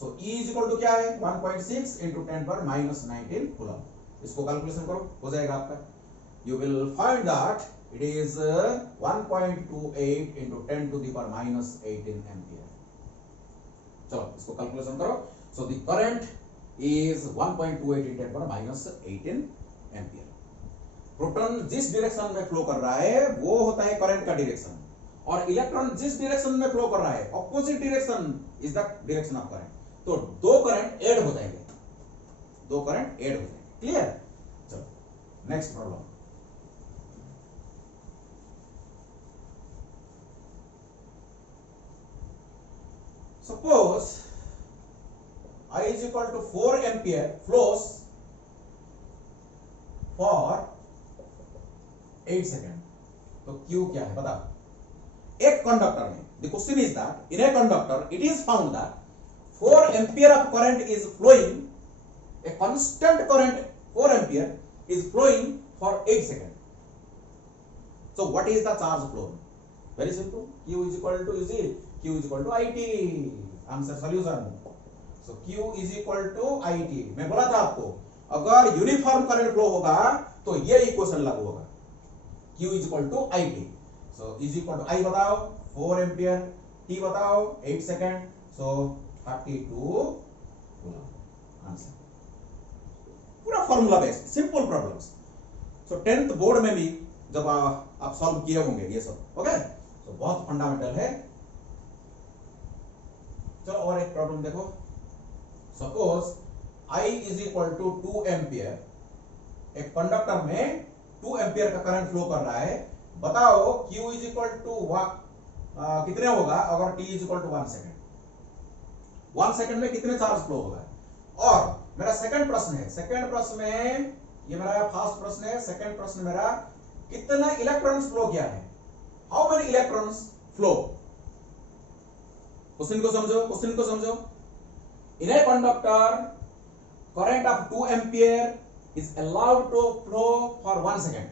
So E is equal to क्या है? 1.6 इंटू 10 पर -19 कूलम. इसको कैलकुलेशन करो, हो जाएगा आपका. You will find that it is 1.28 into 10 to the power -18 ampere. चलो इसको कैलकुलेशन करो. So the current is 1.28 into 10 पर -18 एम्पियर. प्रोटॉन जिस डायरेक्शन में फ्लो कर रहा है वो होता है करंट का डायरेक्शन, और इलेक्ट्रॉन जिस डायरेक्शन में फ्लो कर रहा है opposite direction is the direction of current. तो दो करंट ऐड हो जाएंगे, दो करंट ऐड हो जाएंगे. क्लियर? चलो next problem. Suppose I is equal to 4 ampere flows for 8 second. तो Q क्या है बताओ? एक कंडक्टर में, the question is that in a conductor it is found that 4 ampere of current is flowing, a constant current 4 ampere is flowing for 8 seconds. So what is the charge flow? Very simple. Q is equal to Q is equal to IT. Answer solution. So Q is equal to IT. मैं बोला था आपको अगर uniform current flow होगा तो ये equation लागू होगा. Q is equal to IT. So is equal to I बताओ 4 एम्पियर, T बताओ 8 सेकेंड, सो 32 कूलम. आंसर पूरा फॉर्मूला बेस्ड सिंपल प्रॉब्लम्स. सो 10th बोर्ड में भी जब आप सॉल्व किए होंगे ये सब. ओके, तो बहुत फंडामेंटल है. चलो और एक प्रॉब्लम देखो. Suppose I is equal to 2 ampere. एक कंडक्टर में 2 एम्पियर का करंट फ्लो कर रहा है. बताओ Q इज इक्वल टू कितने होगा अगर T is equal to 1 second. 1 second में कितने चार्ज फ्लो होगा? और मेरा सेकंड प्रश्न है, सेकंड प्रश्न में, ये मेरा फर्स्ट प्रश्न है, सेकंड प्रश्न मेरा कितने इलेक्ट्रॉन्स फ्लो किया है? How many electrons flow? Question को समझो, क्वेश्चन को समझो. In a conductor current of 2 ampere is allowed to flow for 1 second.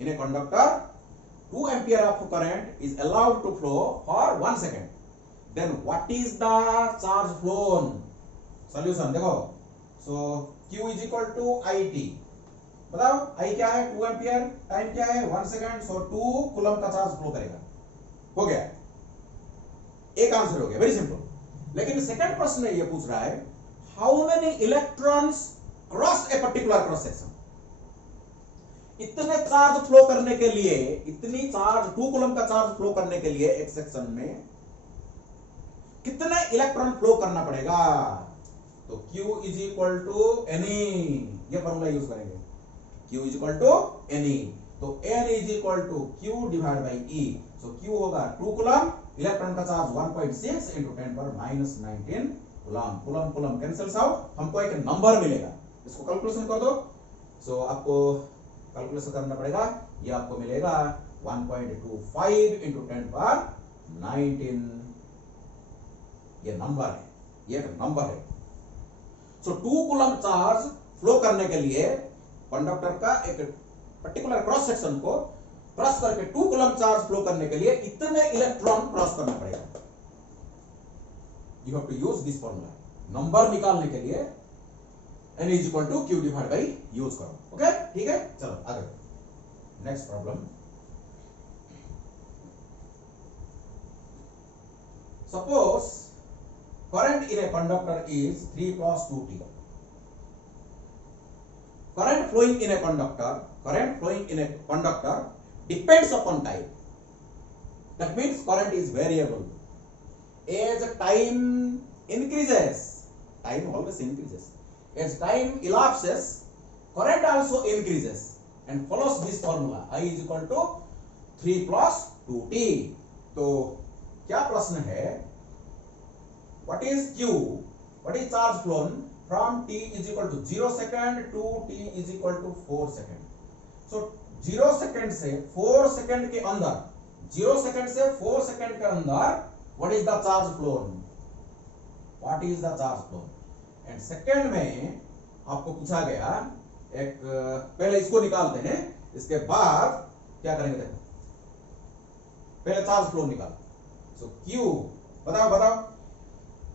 In a conductor 2 ampere of current is allowed to flow for 1 second. Then what is the charge flown? Solution देखो. So Q is equal to IT. बताओ आई क्या है 2 ampere, time क्या है 1 second, सो 2 coulomb का charge flow करेगा। हो गया, एक आंसर हो गया, वेरी सिंपल। लेकिन सेकंड प्रश्न ये पूछ रहा है how many electrons cross A particular cross section. इतने चार्ज फ्लो करने के लिए, इतनी चार्ज 2 कूलम का चार्ज फ्लो करने के लिए एक सेक्शन में कितने इलेक्ट्रॉन फ्लो करना पड़ेगा। तो Q is equal to N, ये फॉर्मूला यूज करेंगे, Q is equal to N, तो N is equal to Q divide by E। So Q होगा 2 कूलम, इलेक्ट्रॉन का चार्ज 1.6 इंटू 10 पर -19 coulomb. Coulomb coulomb cancels out, हमको एक number मिलेगा, इसको कैलकुलेशन कर दो। सो आपको कैलकुलेशन करना पड़ेगा, ये आपको मिलेगा 1.25 इंटू 10 पर 19, ये नंबर है, ये एक नंबर है। सो 2 कूलम चार्ज फ्लो करने के लिए कंडक्टर का एक पर्टिकुलर क्रॉस सेक्शन को क्रॉस करके 2 कूलम चार्ज फ्लो करने के लिए इतने इलेक्ट्रॉन क्रॉस करना पड़ेगा। You have to use this formula, number निकालने के लिए N is equal to Q divide by use करो। ओके, ठीक है, चलो आगे next problem. Suppose current in a conductor is 3 plus 2t. Current flowing in a conductor depends upon time. That means current is variable. As time increases, time always increases. As time elapses, current also increases and follows this formula. I is equal to 3 plus 2t. तो क्या प्रश्न है? What is Q? What is charge flown from t is equal to 0 second to t is equal to 4 second. So 0 second से 4 second के अंदर, 0 second से 4 second के अंदर what is the charge flown? What is the charge flown? And second में आपको पूछा गया एक, पहले इसको निकालते हैं, इसके बाद क्या करेंगे देखो, पहले चार्ज फ्लो निकाल। सो Q बताओ,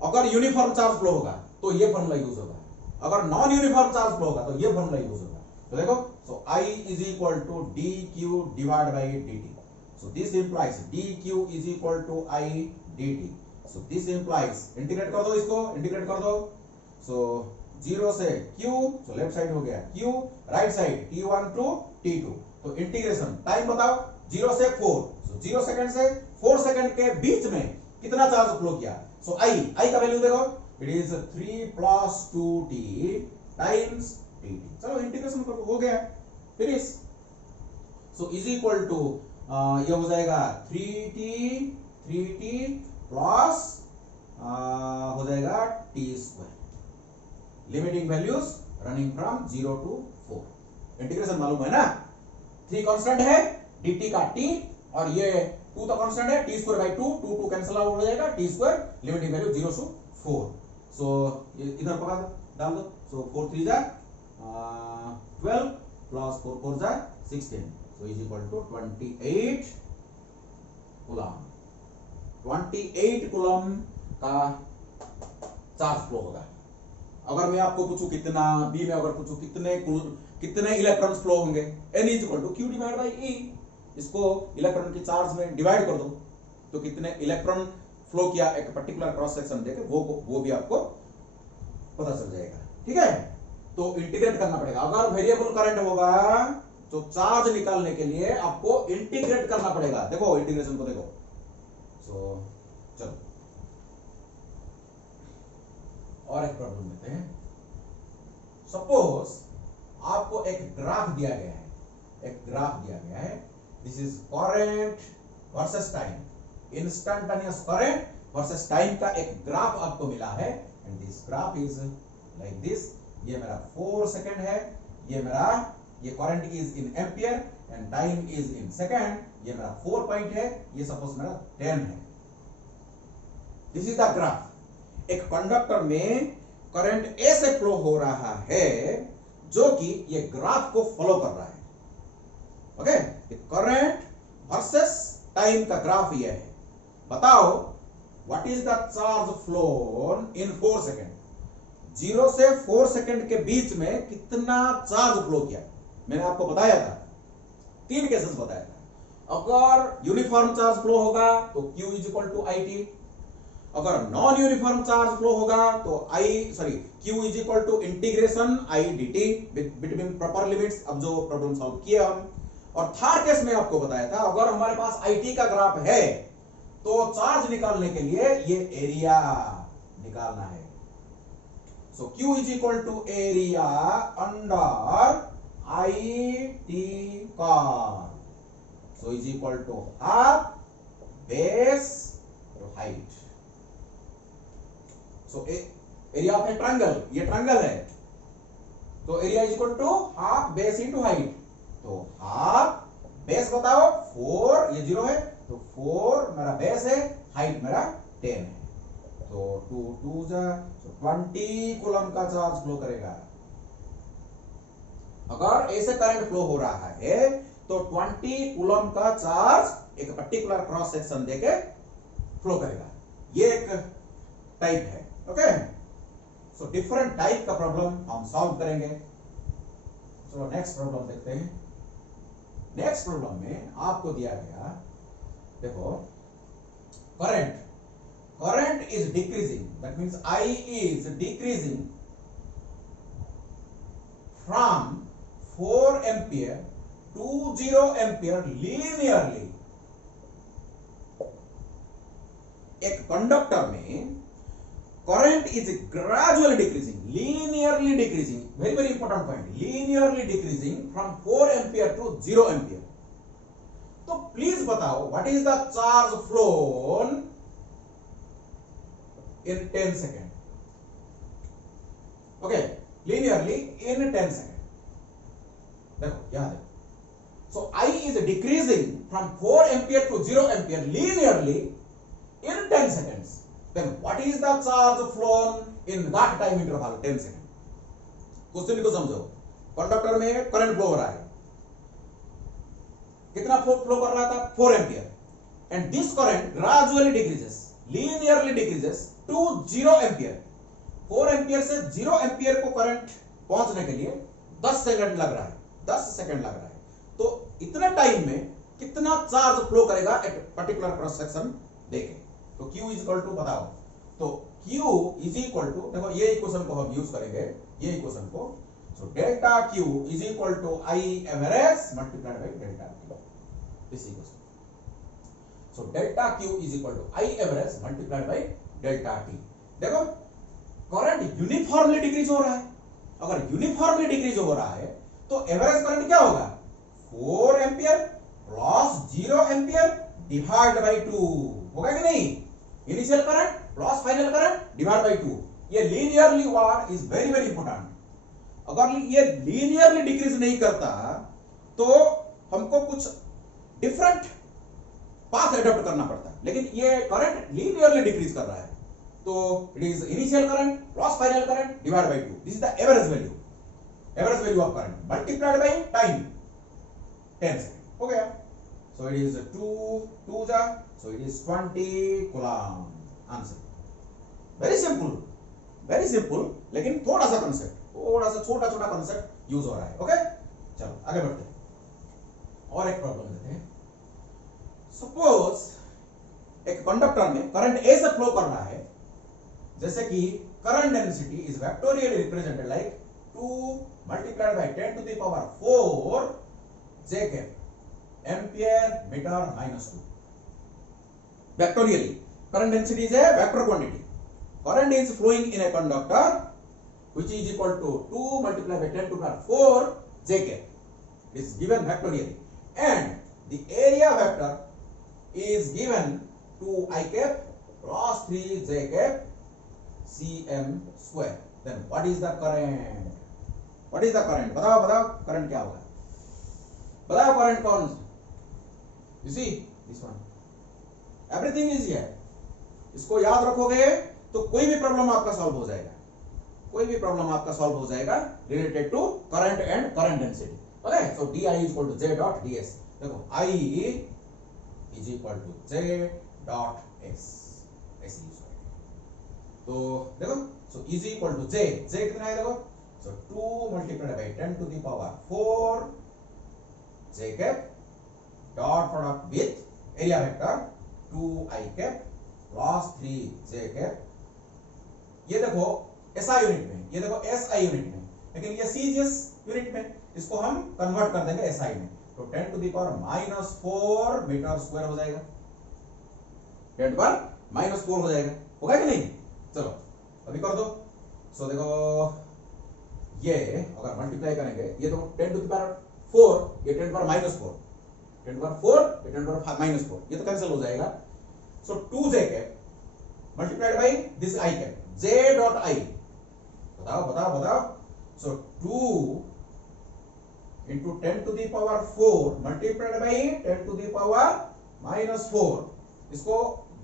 अगर यूनिफॉर्म चार्ज फ्लो होगा तो ये फॉर्मूला यूज होगा, अगर नॉन यूनिफॉर्म चार्ज फ्लो होगा तो ये फॉर्मूला यूज होगा। तो देखो, so I is equal to dq divide by dt। So this implies dq is equal to I dt। So this implies, integrate कर दो, इसको इंटीग्रेट कर दो। सो 0 से q, सो लेफ्ट साइड हो गया q, right side t1 to t2। तो integration, time बताओ 0 से 4, सो 0 सेकंड से 4 सेकंड के बीच में कितना चार्ज फ्लो किया। सो I का वैल्यू देखो, it is 3 plus 2t times dt। चलो इंटीग्रेशन हो गया, finish. So is equal to ये हो जाएगा 3t प्लस हो जाएगा t square. Limiting values running from 0 to 4। Integration मालूम है ना, 3 कांस्टेंट है, dt का t, और ये 2 तो कांस्टेंट है, t square by 2 cancel out हो जाएगा, t square limiting value 0 to 4। सो इधर पका डाल दो। सो 4 3 जा 12 प्लस 4 4 जा 16। So is equal to 28 coulomb. 28 coulomb का चार्ज फ्लो होगा। अगर मैं आपको पूछूं कितना, बी में अगर पूछूं कितने इलेक्ट्रॉन्स फ्लो होंगे, N is equal to Q divide by E। इसको इलेक्ट्रॉन की चार्ज में डिवाइड कर दो, तो कितने इलेक्ट्रॉन फ्लो किया एक पर्टिकुलर क्रॉस सेक्शन देके वो भी आपको पता चल जाएगा। ठीक है, तो इंटीग्रेट करना पड़ेगा। अगर वेरिएबल करंट होगा तो चार्ज निकालने के लिए आपको इंटीग्रेट करना पड़ेगा। देखो इंटीग्रेशन को देखो। सो चलो और एक प्रॉब्लम लेते हैं। सपोज आपको एक ग्राफ दिया गया है, this is current versus time, instantaneous current versus time का एक ग्राफ आपको मिला है, and this graph is like this. ये मेरा 4 सेकंड है, ये current is in ampere and time is in second. ये मेरा 4 पॉइंट है, ये सपोज मेरा 10 है। This is the graph. एक कंडक्टर में करंट ऐसे फ्लो हो रहा है जो कि ये ग्राफ को फॉलो कर रहा है। ओके, करंट वर्सेस टाइम का ग्राफ ये है। बताओ what is the charge flown in 4 second. 0 से 4 सेकंड के बीच में कितना चार्ज फ्लो किया। मैंने आपको बताया था, 3 केसेस बताया था। अगर यूनिफॉर्म चार्ज फ्लो होगा तो Q is equal to I T, अगर नॉन यूनिफॉर्म चार्ज फ्लो होगा तो Q is equal to integration I D T between proper limits. अब जो प्रॉब्लम सॉल्व किया हम, और थर्ड केस में आपको बताया था अगर हमारे पास आई टी का ग्राफ है तो चार्ज निकालने के लिए ये एरिया निकालना है। So Q is equal to area under I T car, so is equal to half base to height. So area of a triangle, ये ट्रायंगल है, तो area is equal to half base into height. तो half base बताओ 4, ये 0 है तो 4 मेरा base है, हाइट मेरा 10 है, तो 2 2 जा 20 कूलम का चार्ज फ्लो करेगा। अगर ऐसे करंट फ्लो हो रहा है तो 20 कूलम का चार्ज एक पर्टिकुलर क्रॉस सेक्शन देके फ्लो करेगा। ये एक टाइप है। ओके, सो डिफरेंट टाइप का प्रॉब्लम हम सॉल्व करेंगे। सो नेक्स्ट प्रॉब्लम देखते हैं। नेक्स्ट प्रॉब्लम में आपको दिया गया, देखो, current is decreasing, that means I is decreasing from 4 ampere to 0 ampere linearly. एक कंडक्टर में current is gradually decreasing, linearly decreasing, very important point, linearly decreasing from 4 ampere to 0 ampere। तो please बताओ what is the charge flown in 10 second. Okay, linearly in 10 second. देखो याद है, so I is decreasing from 4 ampere to 0 ampere linearly in 10 seconds। Then what is the charge flown in that time interval 10 second. Question को समझो, conductor में current flow हो रहा है, कितना फ्लो कर रहा था 4 ampere, and this current gradually decreases, linearly decreases to 0 ampere. 4 ampere से 0 एम्पियर को करंट पहुंचने के लिए 10 सेकंड लग रहा है, 10 सेकंड लग रहा है। तो इतने टाइम में कितना चार्ज फ्लो करेगा एट पर्टिकुलर क्रॉस सेक्शन देके। तो Q इज इक्वल टू बताओ, तो Q इज इक्वल टू, देखो ये इक्वेशन को हम यूज करेंगे, ये इक्वेशन को। So delta Q is equal to I average multiplied by delta T, this equation. So delta Q is equal to I average multiplied by delta T। देखो current uniformly decrease हो रहा है, अगर uniformly decrease हो रहा है तो average current क्या होगा, 4 ampere plus 0 ampere divide by 2 होगा कि नहीं। Initial current plus final current divide by 2। ये linearly word is very important. अगर ये लीनियरली डिक्रीज नहीं करता तो हमको कुछ डिफरेंट पाथ एडॉप्ट करना पड़ता है, लेकिन ये करंट लीनियरली डिक्रीज कर रहा है, तो it is initial current plus final current divide by 2। This is the average value of current multiplied by time 10 second हो गया। So it is 2 जा, so it is 20 coulomb. Answer very simple, लेकिन थोड़ा सा छोटा कॉन्सेप्ट यूज हो रहा है। ओके, चलो आगे बढ़ते हैं और एक प्रॉब्लम लेते हैं। सपोज एक कंडक्टर में करंट ऐसे फ्लो कर रहा है जैसे कि current density is vectorially represented like 2 multiplied by 10 to the power 4 J ampere metre minus 2। Vectorially, current density is a vector quantity. Current is flowing in a conductor which is equal to 2 multiplied by 10 to the power 4 J cap. It is given vectorially, and the area vector is given 2 I cap plus 3 J cap cm square. Then what is the current? बताओ current क्या होगा, बताओ current कौन सा। You see this one, everything is here। इसको याद रखोगे तो कोई भी प्रॉब्लम आपका सॉल्व हो जाएगा, related to current and current density. Okay, so DI is equal to J dot DS। देखो I is equal to J dot S, ऐसे यूज करेंगे। तो देखो, so is equal to J कितना है, देखो So 2 multiplied by 10 to the power 4 j cap dot product with area vector 2 I cap plus 3 j cap. ये देखो SI unit में, ये देखो SI यूनिट में, लेकिन ये CGS यूनिट में, इसको हम कन्वर्ट कर देंगे SI में, तो 10 to the power -4 metre square हो जाएगा, 10 टू पावर -4 हो जाएगा, होगा कि नहीं? चलो अभी कर दो। सो देखो ये अगर मल्टीप्लाई करेंगे, ये तो 10 टू द पावर 4, ये 10 टू पावर -4, 10 टू पावर 4, ये 10 टू पावर -4, ये तो कैंसिल हो जाएगा। सो 2j cap multiplied by this I cap, j dot I, बताओ बताओ बताओ। सो 2 into 10 to the power 4 multiplied by 10 to the power -4, इसको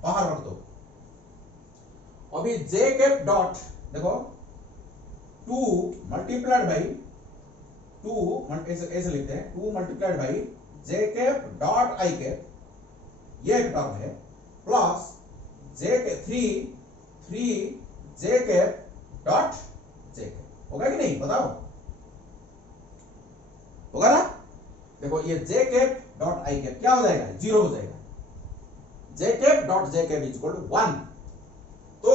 बाहर रख दो। अभी j कैप डॉट देखो 2 मल्टीप्लाइड बाई 2 ऐसे लिखते हैं, 2 multiplied by j cap dot I cap, ये एक टर्म है, plus j cap 3 j cap dot j cap, होगा कि नहीं? बताओ, होगा ना? देखो ये j cap dot I cap क्या हो जाएगा? 0 हो जाएगा। j cap dot j cap equal to 1, तो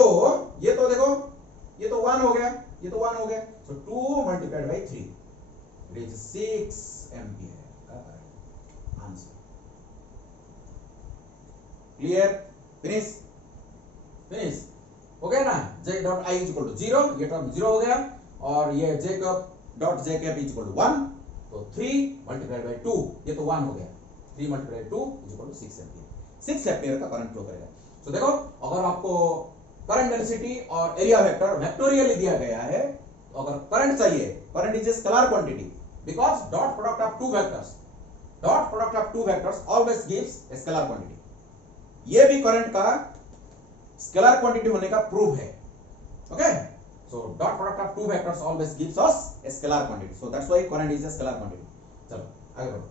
ये तो देखो ये तो 1 हो गया, ये तो 1 हो गया। So 2 multiplied by 3 it is 6 ampere का current answer. Clear? Finish finish हो गया ना? j dot I equal to 0, ये टर्म 0 हो गया, और ये j cap dot j cap equal to 1, तो 3 मल्टीप्लाइड बाई 2, ये तो 1 हो गया, 3 multiplied 2 equal to 6 ampere, 6 ampere का करंट फ्लो करेगा। तो देखो अगर आपको करंट डेंसिटी और एरिया वेक्टर वेक्टोरियली दिया गया है, तो अगर करंट चाहिए, current is a scalar quantity because dot product of two vectors always gives a scalar quantity. ये भी करंट का स्केलर क्वांटिटी होने का प्रूफ है। Okay, so dot product of two vectors always gives us a scalar quantity, so that's why current is a scalar quantity। चलो आगे बढ़ो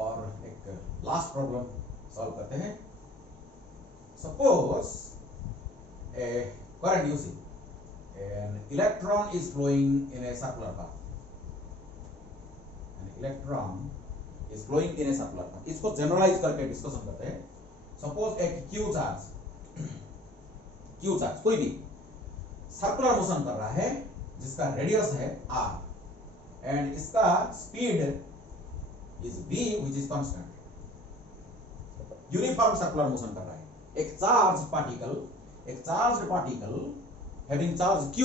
और एक लास्ट प्रॉब्लम सॉल्व करते हैं। Suppose a current you see, an electron is flowing in a circular path, an electron is flowing in a circular path। इसको generalise करके discussion करते हैं। सपोज एक Q चार्ज कोई भी सर्कुलर मोशन कर रहा है जिसका रेडियस है r, एंड इसका speed is v which is constant, uniform circular motion कर रहा है। एक charge particle having charge q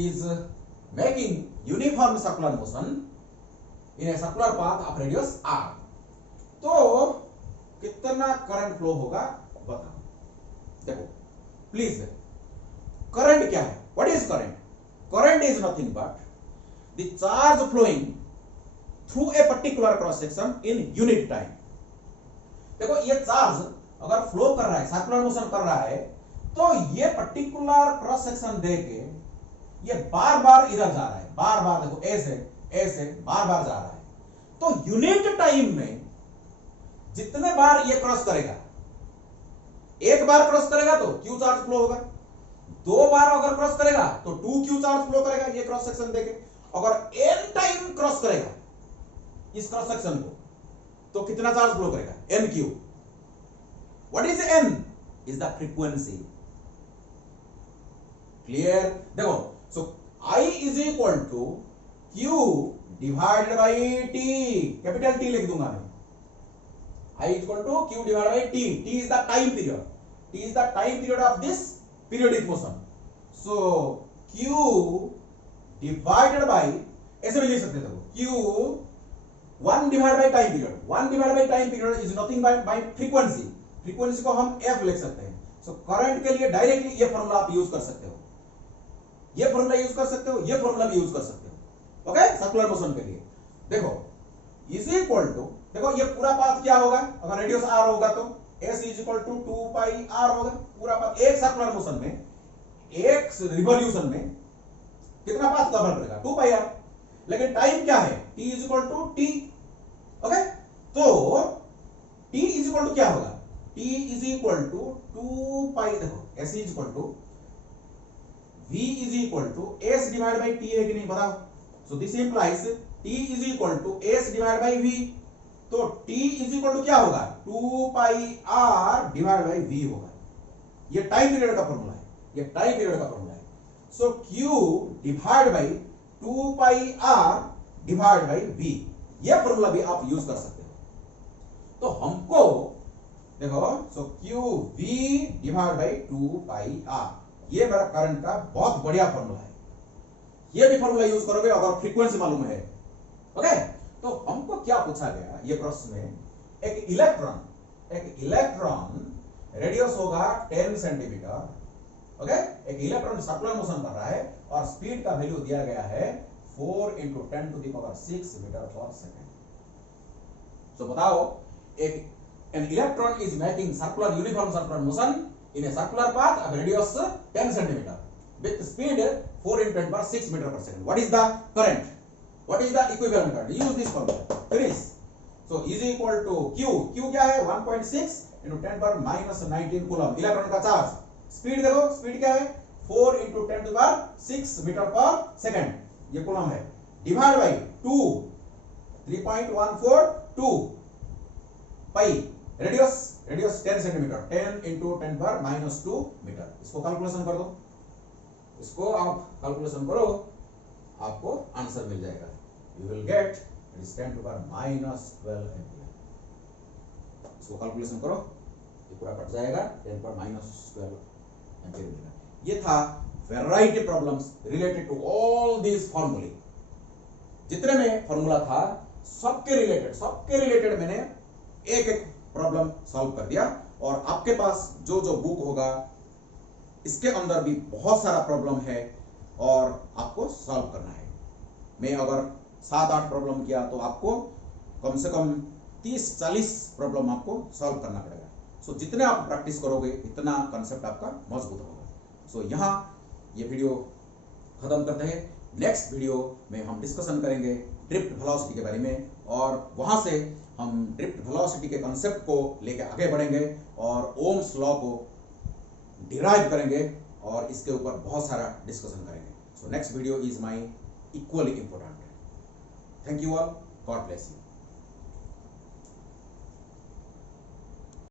is making uniform circular motion in a circular path of radius r, तो कितना करंट फ्लो होगा बताओ। देखो प्लीज, करंट क्या है? What is current? Current is nothing but the charge flowing through a particular cross section in unit time. देखो ये charge अगर फ्लो कर रहा है, सर्कुलर मोशन कर रहा है, तो ये पर्टिकुलर क्रॉस सेक्शन देके ये बार बार इधर जा रहा है, बार बार देखो ऐसे बार बार जा रहा है, तो यूनिट टाइम में जितने बार ये क्रॉस करेगा, एक बार क्रॉस करेगा तो क्यू चार्ज फ्लो होगा, 2 बार अगर क्रॉस करेगा तो 2q चार्ज फ्लो करेगा ये क्रॉस सेक्शन देके, अगर n टाइम क्रॉस करेगा इस क्रॉस सेक्शन को तो कितना चार्ज फ्लो करेगा? nq। What is n? Is the frequency. Clear? देखो so I is equal to q divided by t, capital T लिख दूंगा मैं, I equal to q divided by t, t is the time period, t is the time period of this periodic motion. So q divided by, ऐसे भी लिख सकते थे, q 1 divided by time period, 1 divided by time period is nothing bye frequency, frequency को हम f लिख सकते हैं। सो करंट के लिए डायरेक्टली ये फॉर्मूला आप यूज कर सकते हो, ये फॉर्मूला यूज कर सकते हो, ये फॉर्मूला भी यूज कर सकते हो। ओके, सर्कुलर मोशन के लिए देखो इज इक्वल टू, देखो ये पूरा पाथ क्या होगा? अगर रेडियस r होगा तो s is equal to 2 pi r होगा पूरा पाथ। एक सर्कुलर मोशन में, एक रिवॉल्यूशन में कितना पाथ कवर करेगा? 2 पाई r। लेकिन टाइम क्या है? t is equal to t। Okay, तो t इज इक्वल टू क्या होगा? t is equal to 2 pi, देखो s is equal to V is equal to S divided by T है कि नहीं बताओ। So this implies T is equal to S divided by V। तो T is equal to क्या होगा, 2 pi R divided by V होगा। ये time period का फॉर्मूला है, ये टाइम पीरियड का फॉर्मूला है। So Q divide by 2 pi R divide by V, ये फॉर्मूला भी आप यूज कर सकते हो। तो हमको देखो, so Q V divide by 2 pi R, ये मेरा करंट का बहुत बढ़िया फॉर्मूला है। ये भी फॉर्मूला यूज करोगे अगर फ्रीक्वेंसी मालूम है। ओके, तो हमको क्या पूछा गया ये प्रश्न में, एक इलेक्ट्रॉन रेडियस होगा 10 सेंटीमीटर। ओके, एक इलेक्ट्रॉन सर्कुलर मोशन कर रहा है और स्पीड का वैल्यू दिया गया है 4 × 10⁶ मीटर पर सेकेंड। तो बताओ, an electron is making uniform circular motion in a circular path of radius 10 centimeter with speed 4 × 10⁶ meter per second. What is the current? What is the equivalent current? Use this formula. Finish. So is equal to Q क्या है, 1.6 × 10⁻19 coulomb. Electron का charge, speed देखो, speed क्या है, 4 × 10⁶ metre पर second, ये coulomb है, divide by 2, 3.142 pi, radius 10 centimetre, 10 × 10⁻2 metre. इसको कैलकुलेशन कर दो, इसको आप कैलकुलेशन करो, आपको आंसर मिल जाएगा। You will get it is 10⁻12 ampere. इसको कैलकुलेशन करो, ये पूरा कट जाएगा, 10⁻12 एम्पियर मिलेगा। ये था variety problems related to all these फॉर्मूले। जितने में फॉर्मूला था सबके रिलेटेड मैंने एक एक प्रॉब्लम सॉल्व कर दिया। और आपके पास जो जो बुक होगा इसके अंदर भी बहुत सारा प्रॉब्लम है और आपको सॉल्व करना है। मैं अगर 7-8 प्रॉब्लम किया तो आपको कम से कम 30-40 प्रॉब्लम आपको सॉल्व करना पड़ेगा। सो जितने आप प्रैक्टिस करोगे इतना कंसेप्ट आपका मजबूत होगा। सो यहाँ ये वीडियो खत्म करते हैं। नेक्स्ट वीडियो में हम डिस्कशन करेंगे ड्रिफ्ट वेलोसिटी के बारे में, और वहां से हम ड्रिफ्ट वेलोसिटी के कॉन्सेप्ट को लेकर आगे बढ़ेंगे और ओम्स लॉ को डिराइव करेंगे और इसके ऊपर बहुत सारा डिस्कशन करेंगे। So next video is my equally important. Thank you all, God bless you.